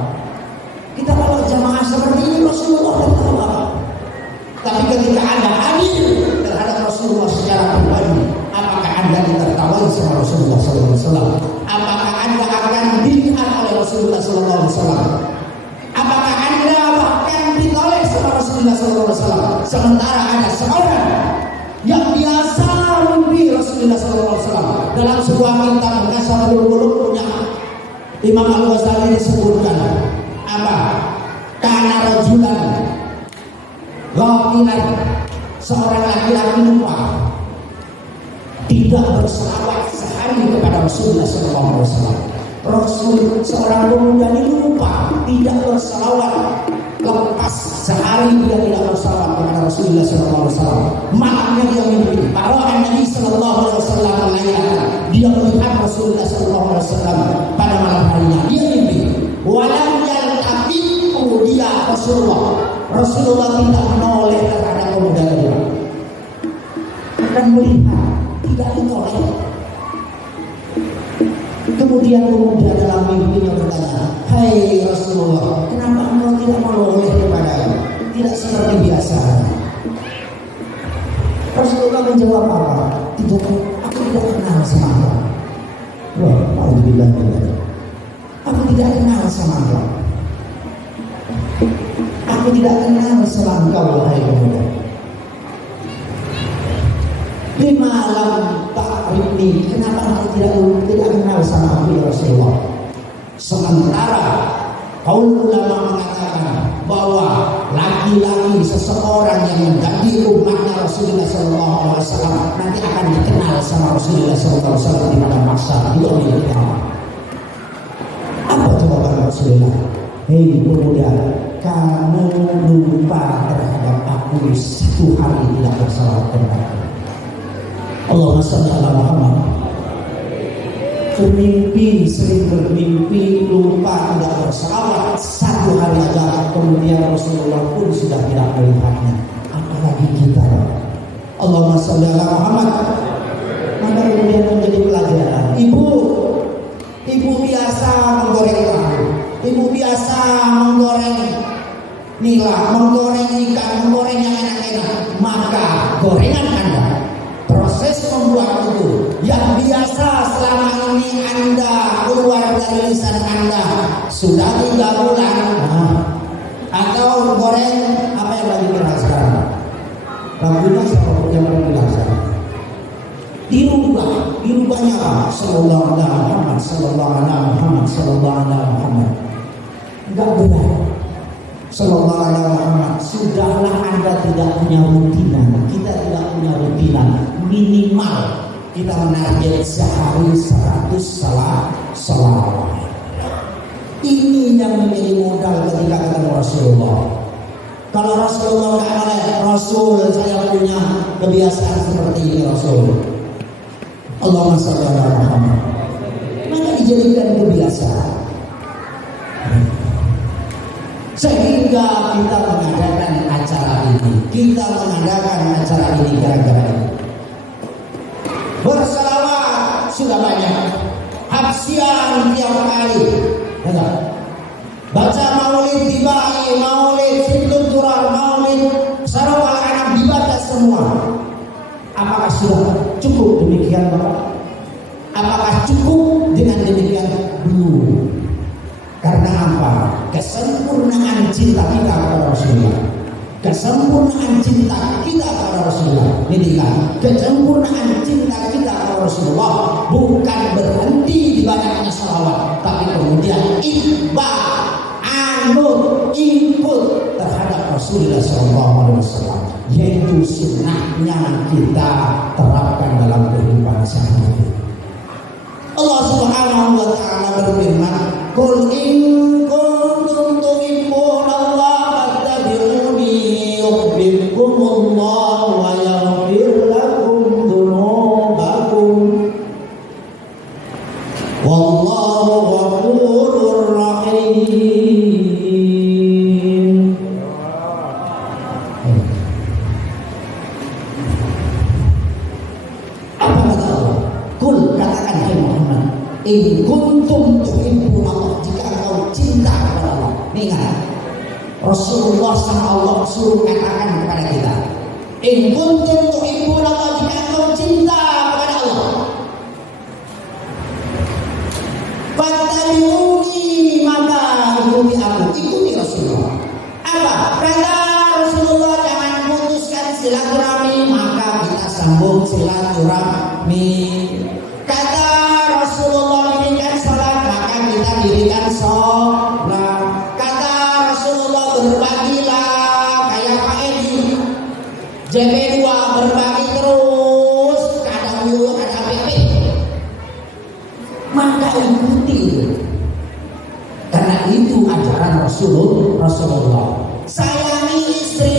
Kita kalau jamaah seperti ini, Rasulullah tertawa. Tapi ketika Anda hadir terhadap Rasulullah secara pribadi, apakah Anda ditertawai sama Rasulullah SAW? Apakah Anda akan dilihat oleh Rasulullah SAW? Apakah Anda bahkan ditoleh sama Rasulullah SAW? Sementara ada seorang yang biasa mimpi Rasulullah SAW. Dalam sebuah kitab Mukhtasar Ulum punya Imam Al-Ghazali disebutkan apa? Kana rajulan ghafilan, seorang laki-laki lupa, tidak berselawat sehari kepada Rasulullah SAW. Rasul, seorang pemuda ini lupa, tidak berselawat, lepas sehari dia tidak berselawat kepada Rasulullah SAW. Malamnya dia mimpi, bahwa Nabi SAW dia melihat Rasulullah SAW pada malam harinya. Dia mimpi, walam yaltafitu dia Rasulullah tidak menoleh terhadap pemuda itu, dan melihat tidak ditoleh. Kemudian Kemudian pemuda dalam mimpinya bertanya, "Hai Rasulullah, kenapa engkau tidak menoleh kepadaku? Tidak seperti biasa." Rasulullah menjawab apa? Tidak, aku tidak kenal sama engkau. Wah, alhamdulillah. Aku tidak kenal sama engkau. Aku tidak kenal sama engkau, wahai pemuda. Di malam takribni, kenapa engkau tidak kenal sama aku ya Rasulullah? Sementara kaum ulama mengatakan bahwa laki-laki seseorang yang menjadi umatnya Rasulullah SAW nanti akan dikenal sama Rasulullah SAW di pada masa itu kiamat. Apa jawaban Rasulullah? Hei pemuda, kamu lupa terhadap aku satu hari tidak bersalah kepada. Allahumma shalli ala Muhammad. Sering bermimpi lupa tidak bersalawat satu hari aja, kemudian Rasulullah pun sudah tidak melihatnya, apalagi kita. Allahumma shalli ala Muhammad. Maka kemudian menjadi pelajaran. Ibu biasa menggoreng tahu, ibu biasa menggoreng nila, menggoreng ikan, menggoreng yang enak-enak. Maka gorengan Anda, proses membuat itu yang biasa selama ini Anda keluar dari lisan Anda sudah 3 bulan, atau goreng apa yang lagi viral sekarang? Lagunya siapa yang lagi viral sekarang? Dirubahnya apa? Sallallahu alaihi Muhammad, sallallahu alaihi Muhammad, sallallahu alaihi Muhammad. Enggak benar. Sallallahu alaihi Muhammad. Sudahlah Anda tidak punya rutinan, kita tidak punya rutinan. Minimal kita menarget sehari 100 salawat. Ini yang menjadi modal ketika ketemu Rasulullah. Kalau Rasulullah nggak boleh, Rasul saya punya kebiasaan seperti ini Rasul. Allahumma shalli ala Muhammad. Maka dijadikan kebiasaan. Sehingga kita mengadakan acara ini. Kita mengadakan acara ini gara-gara ini. Bersalawat sudah banyak. Habsian tiap hari. Baca maulid tibai, maulid fitnul tural, maulid sarawal anak dibaca semua. Apakah sudah cukup demikian Bapak? Apakah cukup dengan demikian? Belum. Karena apa? Kesempurnaan cinta kita kepada Rasulullah, kesempurnaan cinta kita kepada Rasulullah. Ini kan, kesempurnaan cinta kita kepada Rasulullah bukan berhenti di banyaknya salawat, tapi kemudian ikut terhadap Rasulullah SAW, yaitu sunnahnya kita terapkan dalam kehidupan sehari-hari. Allah Subhanahu wa taala berfirman, "Qul in kuntum tuhibbuna Allah fattabi'uni yuhibbukumullah wa yaghfir lakum dzunubakum. Wallahu ghafurur rahim." Apa kata Allah? Qul, katakan hai Muhammad, in kuntum tuhibbuna Allah, jika engkau cinta kepada Allah. Ingat, Rasulullah sama Allah suruh katakan kepada kita, in kuntum tuhibbuna Allah, jika engkau cinta kepada Allah, fattabi'uni, maka ikuti aku, ikuti Rasulullah. Apa? Kata Rasulullah, jangan putuskan silaturahmi, maka kita sambung silaturahmi. Kata Rasulullah, dirikan sholat, maka kita dirikan sholat. Kata Rasulullah, berbagilah kayak Pak Edi, JP2 berbagi terus, kadang yuk, kadang PP. Maka ikuti, karena itu ajaran Rasulullah. Sayangi istri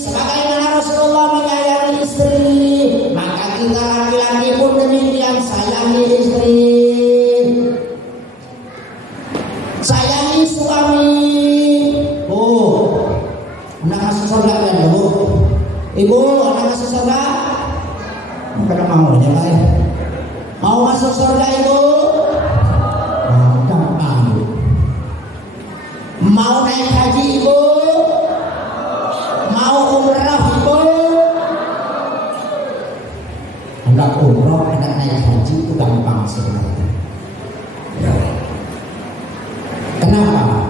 sebagaimana Rasulullah menyayangi istri, maka kita laki-laki pun demikian, sayangi istri, sayangi suami. Oh, anak masuk surga kan Bu? Ibu, anak masuk surga? Bukan mau ya Pak? Mau masuk surga Ibu? Mau naik haji ibu? Mau umrah ibu? Hendak umrah, hendak naik haji itu gampang sebenarnya. Ya. Kenapa?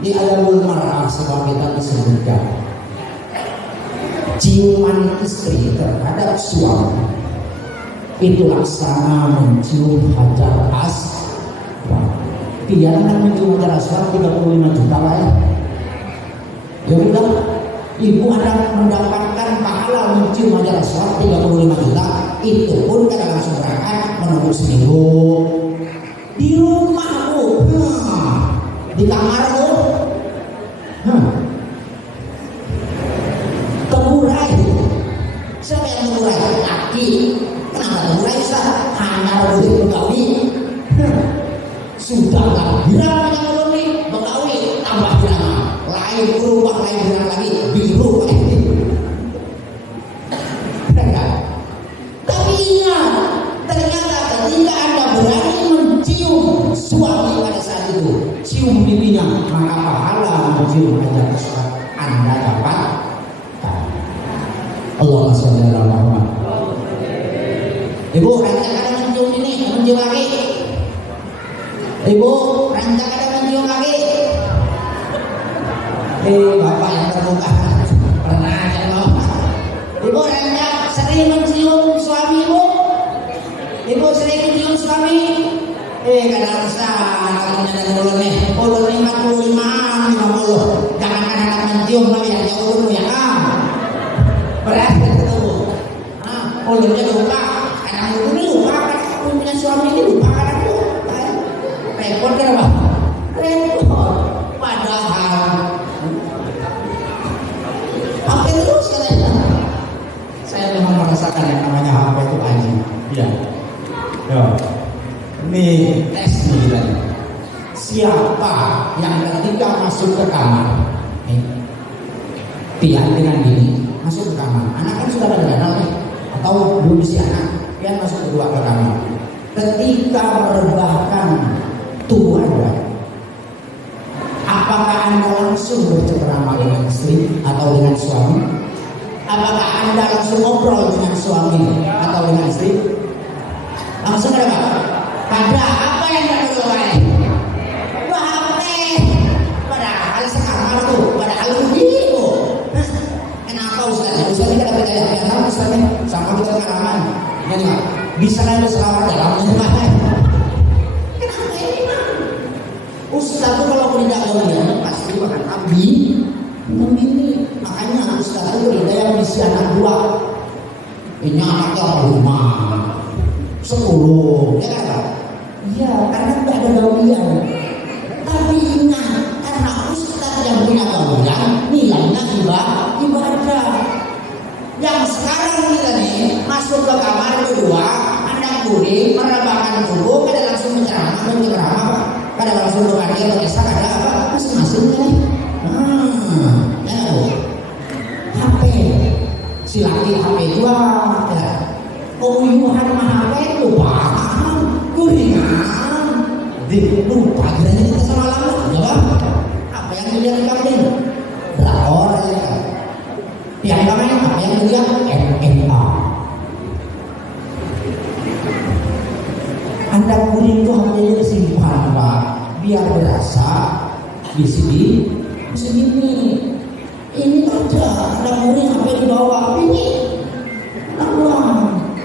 Di alamul mar'ah sebab kita disebutkan ciuman istri terhadap suami itu laksana mencium hajar aswad. Dia akan mencium hajar aswad 35 juta lah ya. Ya udah, ibu ada mendapatkan pahala mencium hajar aswad 35 juta. Itu pun kada langsung berangkat menunggu seminggu di rumah bu, di kamar bu, tegurai. Siapa yang tegurai? Laki. Kenapa tegurai sah? Hanya boleh begawi. Sudah lah, bilang yang boleh begawi tambah bilang lain berubah lain bilang lagi biru lagi. Tapi ingat, ternyata ketika Anda berani mencium suami pada saat itu, cium pipinya, maka pahala mencium hajar aswad Anda dapat. Allahumma sholli ala Muhammad. Ibu, rancang ada mencium ini, mencium lagi. Ibu, rancang ada mencium lagi. Bapak yang terbuka pernah aja loh. Ibu rancang sering mencium suami ibu. Ibu sering mencium suami. Kadang usah ulun 55, 50. Jangan kadang mencium lagi yang jauh ya kan. Berat itu. Ulunnya lupa. Kadang ulunnya lupa. Kadang punya suami ini lupa. Kadang lupa. Repot kan apa? Repot. Padahal HP terus katanya. Saya memang merasakan yang namanya HP itu anjing. Iya. Ya. Ini tes nih tadi. Siapa yang ketika masuk ke kamar, pian dengan diri masuk ke kamar. Anak kan sudah pada danau nih, atau belum si anak, pian masuk kedua ke kamar. Ketika merebahkan tubuh apakah Anda langsung bercengkrama dengan istri atau dengan suami? Apakah Anda langsung ngobrol dengan suami atau dengan istri? Langsung ada apa? Pada apa yang Anda lakukan? Padahal sekamar tuh, padahal begitu. Kenapa Ustaz? Ustaz ini kada percaya. Kenapa Ustaz ini? Sama kita pengalaman. Ya, bisa ada selawat dalam rumah. Kenapa ini? Ustaz itu kalau tidak ngomongnya pasti makan abi memilih. Makanya Ustaz itu tidak yang misi anak dua. Ini anaknya rumah 10, ya kan? Iya, karena tidak ada gawian. Tapi ingat, karena Ustaz yang punya gawian, nilainya ibadah. Yang sekarang kita nih masuk ke kamar kedua, Anda kuring, merebahkan tubuh, kada langsung menceramah, kada langsung berpikir berkisah, kada apa masing-masing nih. Ya, HP, si laki HP itu ya. Uyuhan mana HP lupa, kuringan, lupa kiranya kita sama lama, ya bang. Apa yang dilihat di kampung? Drakor ya kan. Yang lain apa yang dilihat? MMA. Anda kuring itu hanya disimpan pak, biar berasa di sini. Ini aja, ada kuring sampai di bawah ini.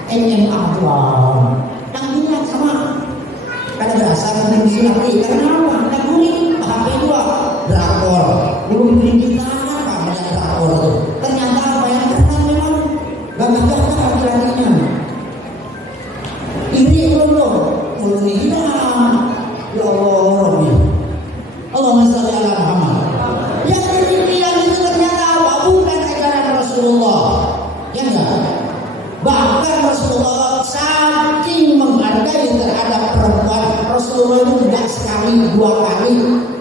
MMA doang. Yang ingat sama kada berasa dengan silati. Karena apa? Ada kuring HP dua drakor. Belum kita apa banyak drakor itu. Ternyata apa yang ternyata memang gak banyak laki-lakinya. Ini belum hilang. Ya Allah, Allahumma sholli ala Muhammad. Yang demikian itu ternyata apa? Bukan ajaran Rasulullah. Ya enggak? Bahkan Rasulullah saking menghargai terhadap perempuan, Rasulullah itu tidak sekali dua kali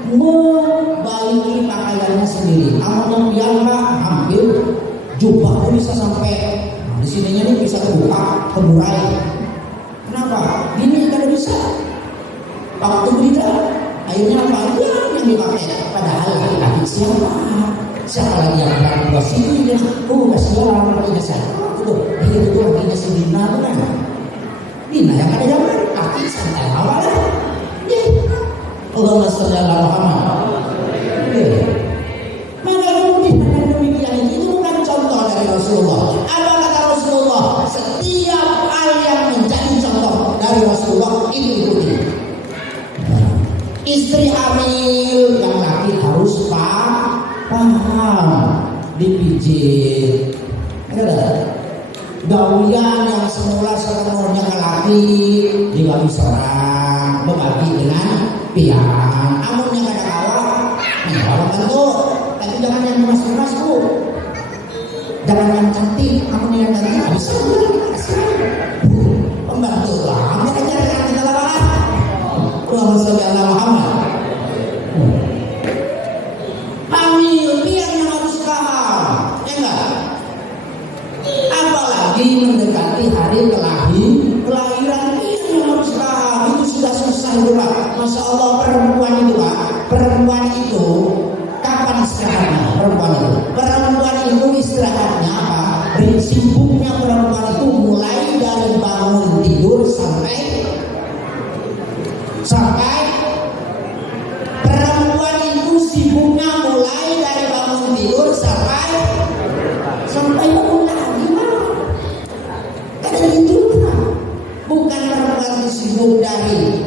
membaliki pakaiannya sendiri. Namun yang hampir jubahnya bisa sampai di sininya ini bisa terbuka, terburai. Kenapa? Gini kan bisa. Waktu tidak Akhirnya apa? Ya, yang dipakai. Padahal laki-laki siapa? Siapa lagi yang berani wasiat? Kasih orang lagi saya. Itu lakinya si Dina bukan? Dina yang ada zaman laki santai awal. Allahumma sholli ala Muhammad. Maka kemudian dengan demikian itu bukan contoh dari Rasulullah. Apa kata Rasulullah? Setiap hal yang menjadi contoh dari Rasulullah itu ikuti. Istri hamil yang laki harus paham, dipijit. Ada gawian yang semula sepenuhnya ke laki dibagi seorang, berbagi dengan piang. Namun yang ada kalah, bawa tentu, tapi jangan yang emas-emas bu, jangan yang cantik. Namun yang cantik bisa pembantu lah. Ambil aja dengan kita lawan. Allahumma sholli ala Muhammad. Hamil piang yang harus paham, ya enggak? Apalagi mendekati hari kelahiran piang yang harus paham. Itu sudah susah itu Pak. Masya Allah perempuan itu Pak. Perempuan itu kapan istirahatnya? Perempuan itu istirahatnya apa? Sibuknya perempuan itu mulai dari bangun tidur sampai perempuan itu sibuknya mulai dari bangun tidur sampai bangun lagi. Kadang itu bukan perempuan itu sibuk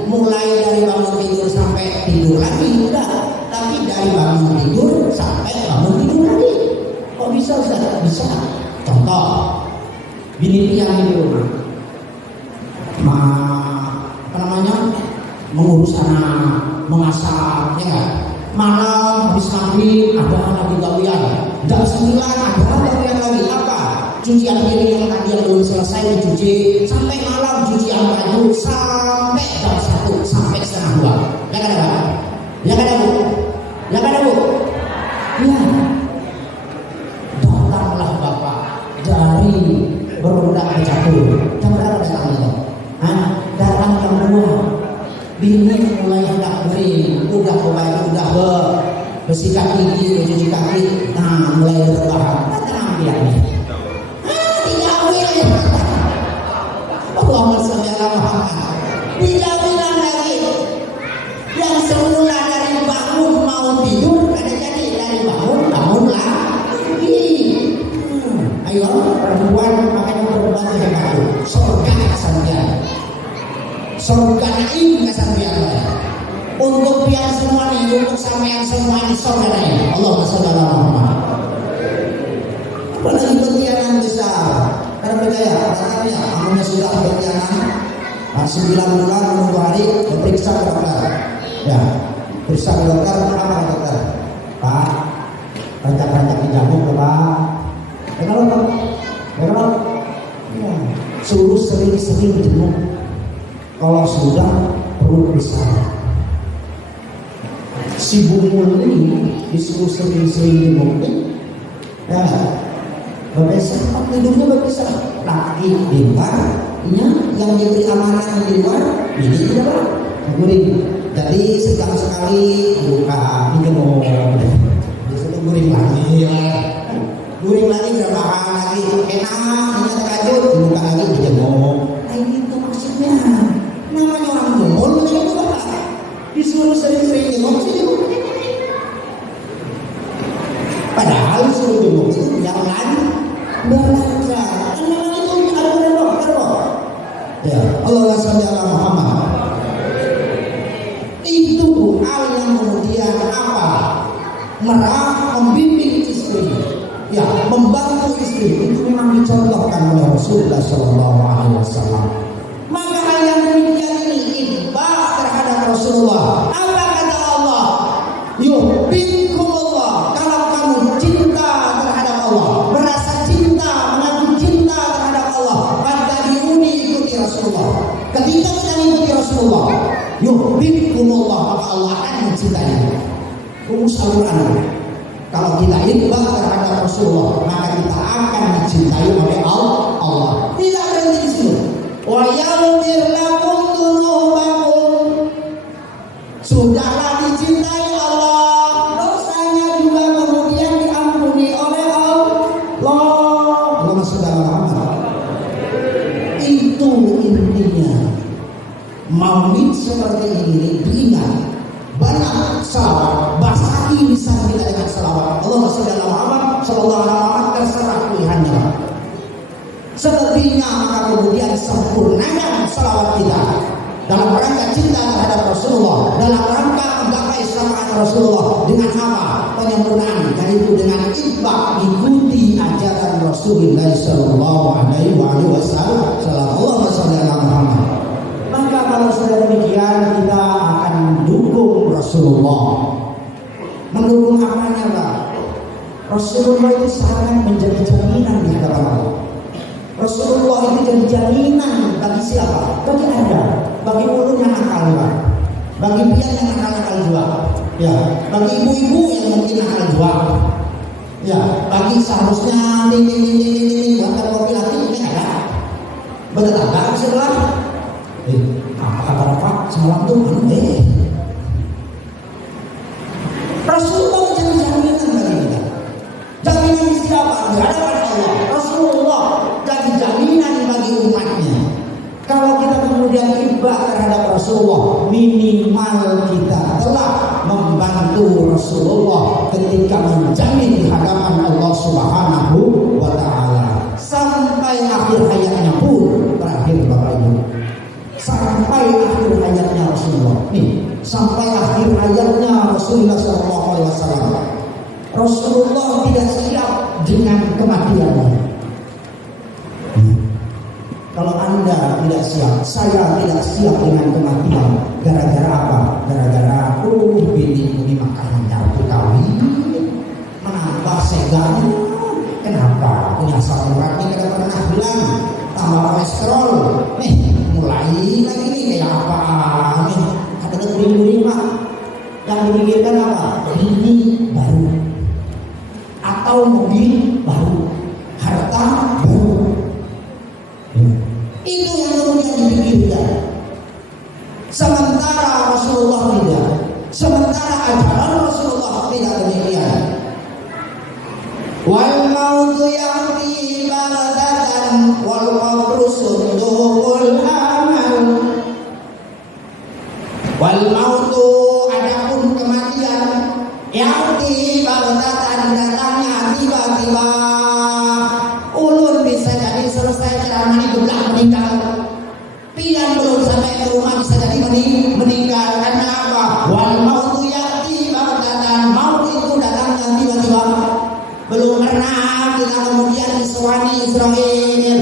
mulai dari bangun tidur sampai tidur lagi, enggak. Tapi dari bangun tidur sampai bangun tidur lagi. Kok bisa Ustaz? Bisa. Contoh, bini piang di rumah, mengurus anak, mengasak, ya kan? Malam habis maghrib ada lagi gawian, jam 9 ada gawian lagi apa? Cucian piring yang tadi yang belum selesai dicuci, sampai malam cucian baju sampai jam 1 sampai setengah 2. Ya kan ada Pak? Ya kan ada Bu? Ya kan ada Bu? Ya. Datanglah Bapak dari berondak ke catur. Jam berapa datang itu? Datang jam 2. Bini mulai hendak kering, udah bersikat gigi, cuci kaki, mulai berubah. Tenang dia nih. Dijauhin. Allahumma sholli ala Muhammad. Dijauhin lagi. Yang semula dari bangun mau tidur, ada jadi dari bangun lagi. Ayo perempuan, makanya perempuan hebat. Surga kesambian. Surga naim kesambian. Untuk piang semua nih, untuk sampean semua ini surga naim. Allahumma sholli ala Muhammad. Apalagi pertiangan besar. Karena percaya, katanya amunnya sudah pertiangan 9 bulan menunggu hari diperiksa ke dokter. Ya, periksa ke dokter, apa dokter? Pak, rancak-rancak di jamuk Pak. Kenapa? Ya, suruh sering-sering jenguk. Kalau sudah perlu periksa. Si bumul ini disuruh sering-sering jenguk. Ya, bagaimana sempat tidurnya bagaimana? Laki di luar, yang diberi amanah di luar, ini di dalam guring. Jadi sekali buka dijemur, disuruh guring lagi ya. Guring lagi berapa lagi enak, hanya terkajut dibuka lagi dijemur. Nah itu maksudnya. Namanya orang jemur, disuruh sering-sering jemur, padahal disuruh jemur itu yang lain berlancar. Namanya itu ada berdoa. Ya, Allahumma sholli ala Muhammad. Itu hal yang kemudian apa? Membimbing istri, ya, membantu istri itu memang dicontohkan oleh Rasulullah SAW. Maka hal yang demikian ini infak terhadap Rasulullah. Apa kata Allah? Yuhibbukumullah. Kalau kamu cinta terhadap Allah, merasa cinta, mengaku cinta terhadap Allah, maka ikuti Rasulullah. Ketika kita mengikuti Rasulullah, yuhibbukumullah, maka Allah akan mencintai. Rumus Al-Quran. Kalau kita infak terhadap Rasulullah, maka kita akan dicintai oleh Allah. Tidak berhenti di situ. Wa yaghfir lakum dzunubakum. Sudahlah dicintai Allah, dosanya juga kemudian diampuni oleh Allah. Allahumma sholli ala Muhammad. Itu intinya. Maulid seperti ini diingat, banyak salawat, basahi lisan kita dengan salawat. Allahumma sholli ala Muhammad sallallahu alaihi wasallam, terserah pilihannya. Selebihnya maka kemudian sempurnakan salawat kita dalam rangka cinta terhadap Rasulullah, dalam rangka menggapai keselamatan Rasulullah. Dengan apa penyempurnaan? Yaitu dengan itbaq, ikuti ajaran Rasulullah sallallahu alaihi wasallam. Sallallahu alaihi Muhammad. Maka kalau sudah demikian, kita akan mendukung Rasulullah. Mendukung apanya, Pak? Rasulullah itu sangat menjadi jaminan di hadapan Allah. Rasulullah itu jadi jaminan bagi siapa? Bagi Anda, bagi ulun yang nakal, Pak. Bagi pian yang nakal juga, ya. Bagi ibu-ibu yang mungkin nakal juga, ya. Bagi seharusnya buatkan kopi lagi ini ada. Bertetangga sebelah. Apa kabar Pak? Semalam tuh Rasulullah jadi jaminan bagi kita. Jaminan siapa? Di hadapan Allah. Rasulullah jadi jaminan bagi umatnya. Kalau kita kemudian ibadah terhadap Rasulullah, minimal kita telah membantu Rasulullah ketika menjamin di hadapan Allah Subhanahu wa Ta'ala sampai akhir hayatnya pun. Terakhir Bapak Ibu, sampai akhir hayatnya Rasulullah. Nih, sampai akhir hayatnya Rasulullah SAW, Rasulullah tidak siap dengan kematiannya. Kalau Anda tidak siap, saya tidak siap dengan kematian. Gara-gara apa? Gara-gara bini ini makanya kawin menambah seganya. Kenapa? Punya asam uratnya kita pernah bilang tambah kolesterol. Nih mulai lagi nih kayak apa? Nih ada lebih Pak. Yang dipikirkan apa? Bini baru atau mobil baru, harta baru. Itu yang kemudian dipikirkan. Sementara Rasulullah tidak. Sementara ajaran Rasulullah tidak demikian. Wal mautu ya'ti baghtatan wal qabru sunduqul amal. Wal mautu, adapun kematian, ya'ti baghtatan, datangnya tiba-tiba. Ulun bisa jadi selesai ceramah ini geblak meninggal. Pian belum sampai ke rumah bisa jadi meninggal. Karena apa? Wal mautu ya'ti baghtatan, maut itu datangnya tiba-tiba. Belum pernah kita kemudian disewani Israel.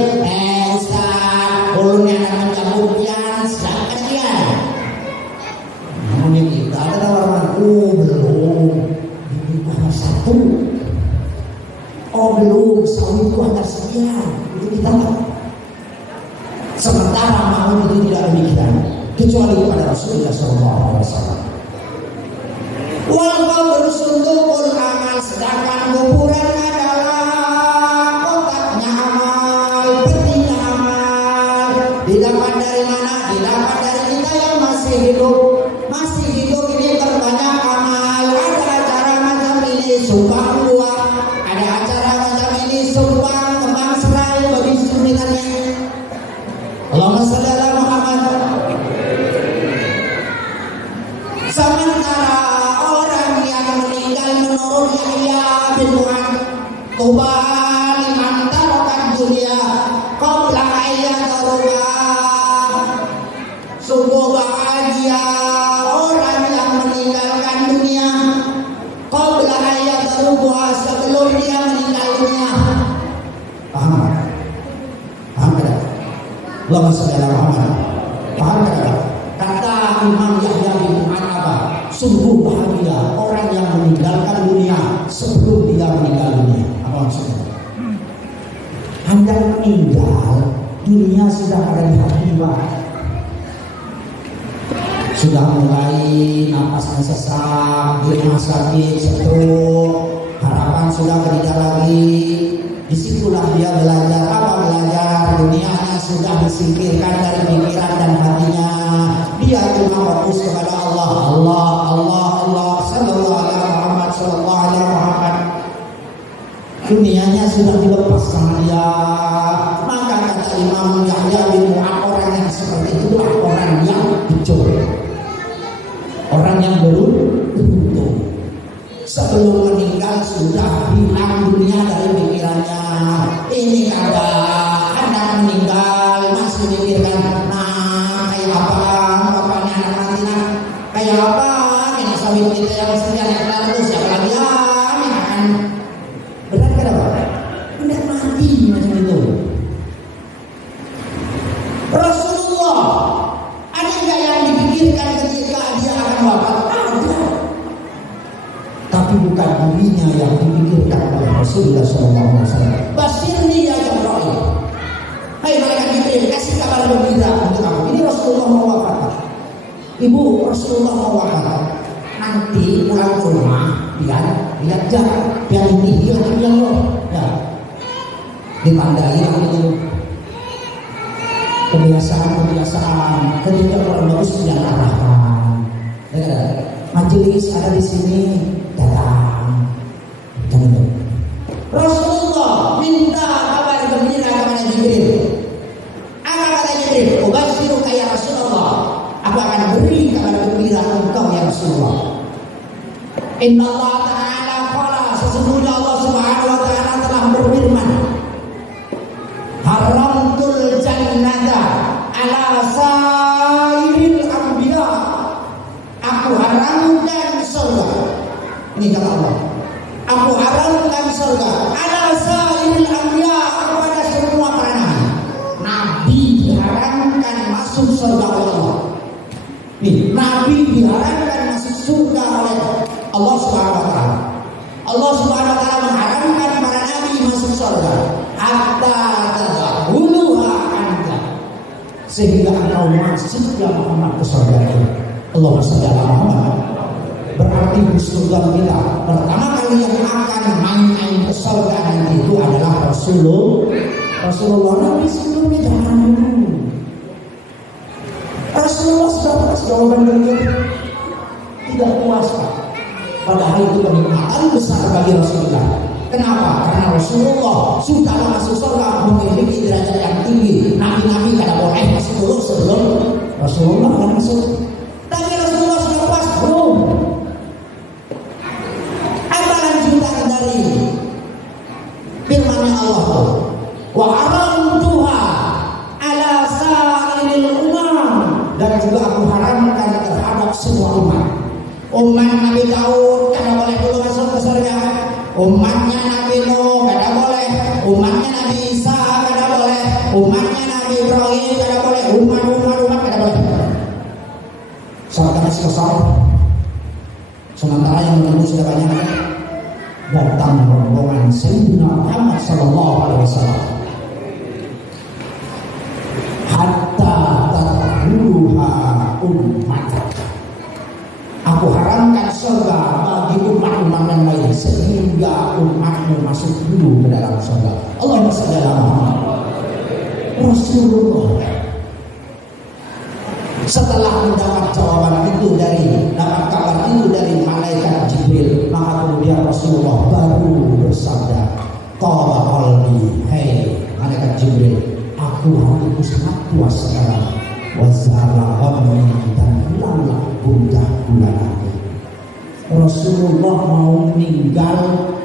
Ustaz, ulun yang akan mencabut pian sedang kajian. Namun kita ada tawaran, belum. Ini hanya satu. Belum, sawit itu hanya sekian. Itu kita sementara maut itu tidak demikian, kecuali kepada Rasulullah SAW. Wal qabru sunduqul amal, sedangkan kuburan adalah kotaknya amal, petinya amal. Didapat dari mana? Didapat dari kita yang masih hidup. Masih hidup ini terbanyak amal. Ada acara macam ini sumbang buah, ada acara macam ini sumbang kembang serai bagi sunnitannya. Allahumma sholli ala Muhammad. Sementara orang yang meninggal menurut Yahya bin Mu'ad, tuba liman tarakat dunia qabla ayyadruha. Sungguh bahagia orang yang meninggalkan dunia qabla ayyadruha, sebelum dia meninggal dunia. Paham? Paham tidak? Allahumma sholli ala Muhammad. Paham tidak? Kata Imam Yahya bin Mu'ad apa? Sungguh bahagia orang yang meninggalkan dunia sebelum dia meninggal dunia. Apa maksudnya? Anda meninggal, dunia sudah ada di hati, Pak. Sudah mulai napasnya sesak, di rumah sakit, stroke, harapan sudah tidak lagi. Disitulah dia belajar apa? Belajar dunianya sudah disingkirkan dari pikiran dan hatinya. Dia cuma fokus kepada Allah. Allah sudah dilepas sama dia. Maka kata Imam Yahya bin Mu'ad, orang yang seperti itu orang yang betul, orang yang beruntung. Sebelum meninggal sudah hilang dunia dari pikirannya. Ini ada anak meninggal masih mikirkan, nah kayak apa bapaknya anak matinya, kayak apa ini sawit kita yang sekian hektar terus siapa lagi kan benar kan apa? Udah mati macam itu. Rasulullah ada nggak yang dipikirkan ketika dia akan wafat? Ada. Tapi bukan dirinya yang dipikirkan oleh Rasulullah SAW. Basirni ya Jibril, hai malaikat Jibril, kasih kabar gembira untuk kamu. Ini Rasulullah mau wafat. Ibu, Rasulullah mau wafat. Nanti pulang ke rumah, lihat jarak, biar ini hilang loh. Ya, ditandai itu kebiasaan ketika orang bagus tidak arahkan. Majelis ada di sini, datang. Rasulullah minta kabar gembira kepada Jibril. Apa kata Jibril? Ubasyiruka ya Rasulullah, aku akan beri kabar gembira engkau ya Rasulullah. Inna Allah Ta'ala qala, sesungguhnya Allah Subhanahu wa Ta'ala telah berfirman, haramtul jannata ala sairil anbiya, aku haramkan surga. Ini kata Allah, aku haramkan surga ala sairil anbiya, kepada semua para nabi. Nabi diharamkan masuk surga oleh Allah. Nih, nabi diharamkan masuk surga oleh Allah Subhanahu wa Ta'ala. Allah Subhanahu wa Ta'ala mengharamkan para nabi masuk surga hatta tadkhuluha anta, sehingga engkau masuk ya Muhammad ke surga itu. Allahumma shalli ala Muhammad. Berarti di surga kita pertama kali yang akan main ke surga nanti itu adalah Rasulullah. Nabi sebelumnya jangan dulu. Rasulullah sudah atas jawaban beliau, tidak puas Pak. Padahal itu kenikmatan besar bagi Rasulullah. Kenapa? Karena Rasulullah sudah masuk surga, memiliki derajat yang tinggi. Nabi-nabi kada boleh masuk dulu sebelum Rasulullah akan masuk. Tapi Rasulullah sudah puas belum? Apa lanjutan dari firman Allah? Wa aramtuha ala sa'iril umam, dan juga aku haramkan terhadap semua umat. Umat Nabi Daud kada boleh dulu masuk ke surga. Umatnya Nabi Nuh kada boleh. Umatnya Nabi Isa kada boleh. Umatnya Nabi Ibrahim kada boleh. Umat kada boleh. Sahabat selesai. Sementara yang menunggu sudah banyak. Datang rombongan Sayyidina Muhammad sallallahu alaihi wasallam. Hatta tadkhuluha ummatak, aku haramkan surga bagi umat-umat yang lain sehingga umatmu masuk dulu ke dalam surga. Allahumma shalli ala Muhammad. Rasulullah setelah mendapat jawaban itu dapat kabar itu dari malaikat Jibril, maka kemudian Rasulullah baru bersabda, qala qalbi, hai malaikat Jibril, hatiku sangat puas sekarang. Wassalamualaikum dan hilanglah gundah gulana. Rasulullah mau meninggal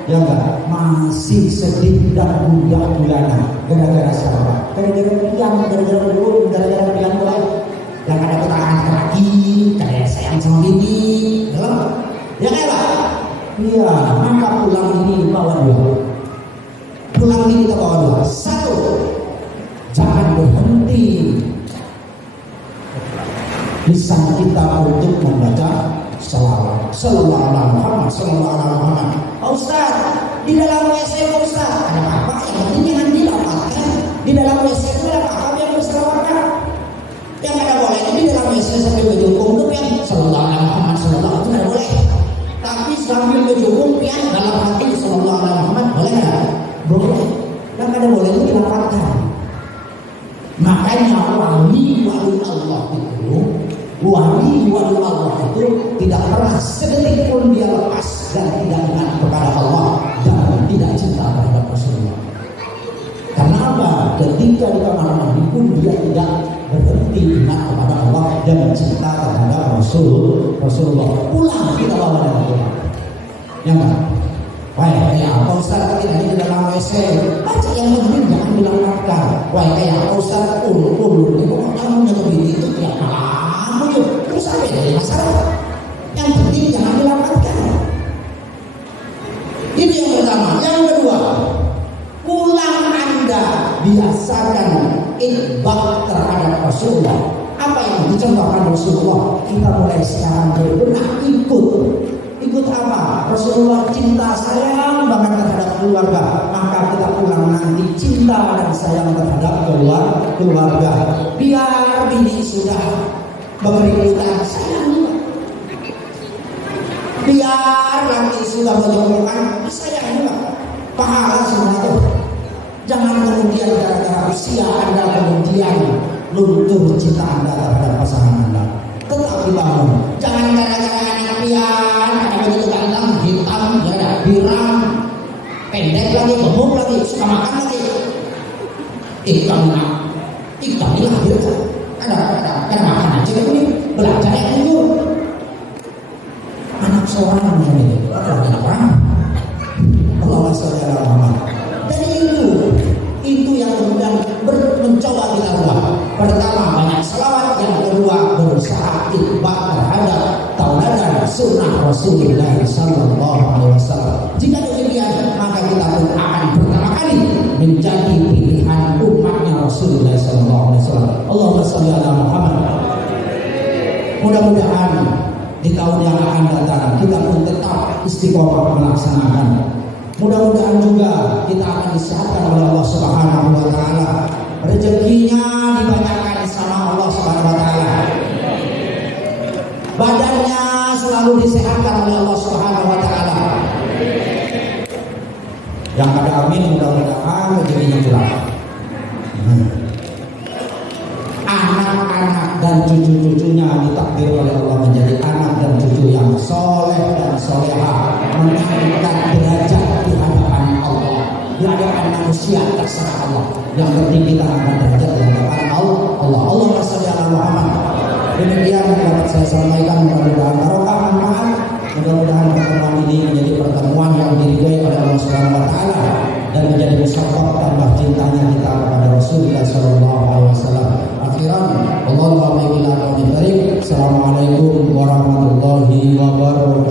ya enggak, masih sedih dan gundah gulana. Gara-gara siapa? Gara-gara pian, gara-gara dulu, gara-gara pian mulai yang ada ketangan kaki, kayak sayang sama bibi, ya kan Pak? Iya, maka pulang ini bawa dua. Pulang ini kita bawa dua. Satu, jangan berhenti lisan kita untuk membaca salawat sallallahu alaihi Muhammad. Pak Ustaz, di dalam WC Pak Ustaz ada apa yang penting jangan dilapatkan. Di dalam WC itu ada apa yang berselawatkan? Yang ada boleh di dalam WC sambil berjungkung itu yang sallallahu alaihi Muhammad sallallahu itu tidak boleh. Tapi sambil berjungkung yang dalam hati sallallahu alaihi Muhammad boleh nggak? Boleh. Yang ada boleh itu dilapatkan. Makanya wali Allah itu tidak pernah sedetik pun dia lepas dan tidak ingat kepada Allah dan tidak cinta terhadap Rasulullah. dia tidak berhenti iman kepada Allah dan cinta terhadap Rasulullah. Pulang kita bawa dari Tuhan. Ya enggak? Wah, ya Pak Ustaz, kita ini dalam WC. Baca yang penting, jangan bilang makan. Wah, ya Pak Ustaz, ulur. Ini kok kamu jaga diri itu tiap malam itu. Terus apa jadi masalah? Yang penting jangan bilang makan. Ini yang pertama. Yang kedua, pulang Anda biasakan itba terhadap Rasulullah. Apa yang dicontohkan Rasulullah? Kita mulai sekarang benar ikut apa? Rasulullah cinta sayang banget terhadap keluarga, maka kita pulang nanti cinta dan sayang terhadap keluarga. Biar bini sudah berkerutan sayang juga. Biar nanti sudah berjonggokan sayang juga. Pahala semua itu. Jangan kemudian gara-gara usia Anda kemudian luntur cinta Anda terhadap pasangan Anda. Tetap dibangun. Jangan gara-gara anak pian, ada begitu ganteng, hitam, ya, birang, pendek lagi, gemuk lagi, suka makan lagi. Ikan ini lahir kan? Ada makan aja ini, belajar yang jujur. Anak seorang ini, anak orang. Allah SWT Muhammad. Dan itu yang kemudian mencoba kita ubah. Pertama banyak selawat, yang kedua berusaha itba terhadap tauladan sunnah Rasulullah Sallallahu Alaihi Wasallam. Jika demikian, maka kita pun akan pertama kali menjadi pilihan umatnya Rasulullah Sallallahu Alaihi Wasallam. Allahumma sholli ala Muhammad. Mudah-mudahan di tahun yang akan datang kita pun tetap istiqomah melaksanakan. Mudah-mudahan juga kita akan disehatkan oleh Allah Subhanahu wa taala. Rezekinya dibanyakan sama Allah Subhanahu wa taala. Badannya selalu disehatkan oleh Allah Subhanahu wa taala. Yang ada amin, mudah-mudahan rezekinya curah. Anak-anak dan cucu-cucunya ditakdir oleh Allah menjadi anak dan cucu yang soleh dan solehah, meningkatkan derajat di hadapan Allah, di hadapan manusia terserah Allah. Yang penting kita angkat derajat di hadapan Allah. Allahumma sholli ala Muhammad. Demikian yang dapat saya sampaikan, mudah-mudahan barokah manfaat. Mudah-mudahan pertemuan ini menjadi pertemuan yang diridhai oleh Allah Subhanahu wa taala dan menjadi musabab tambah cintanya kita kepada Rasulullah sallallahu alaihi wasallam. Akhiran, Allahumma barik lana wa barik. Assalamualaikum warahmatullahi wabarakatuh.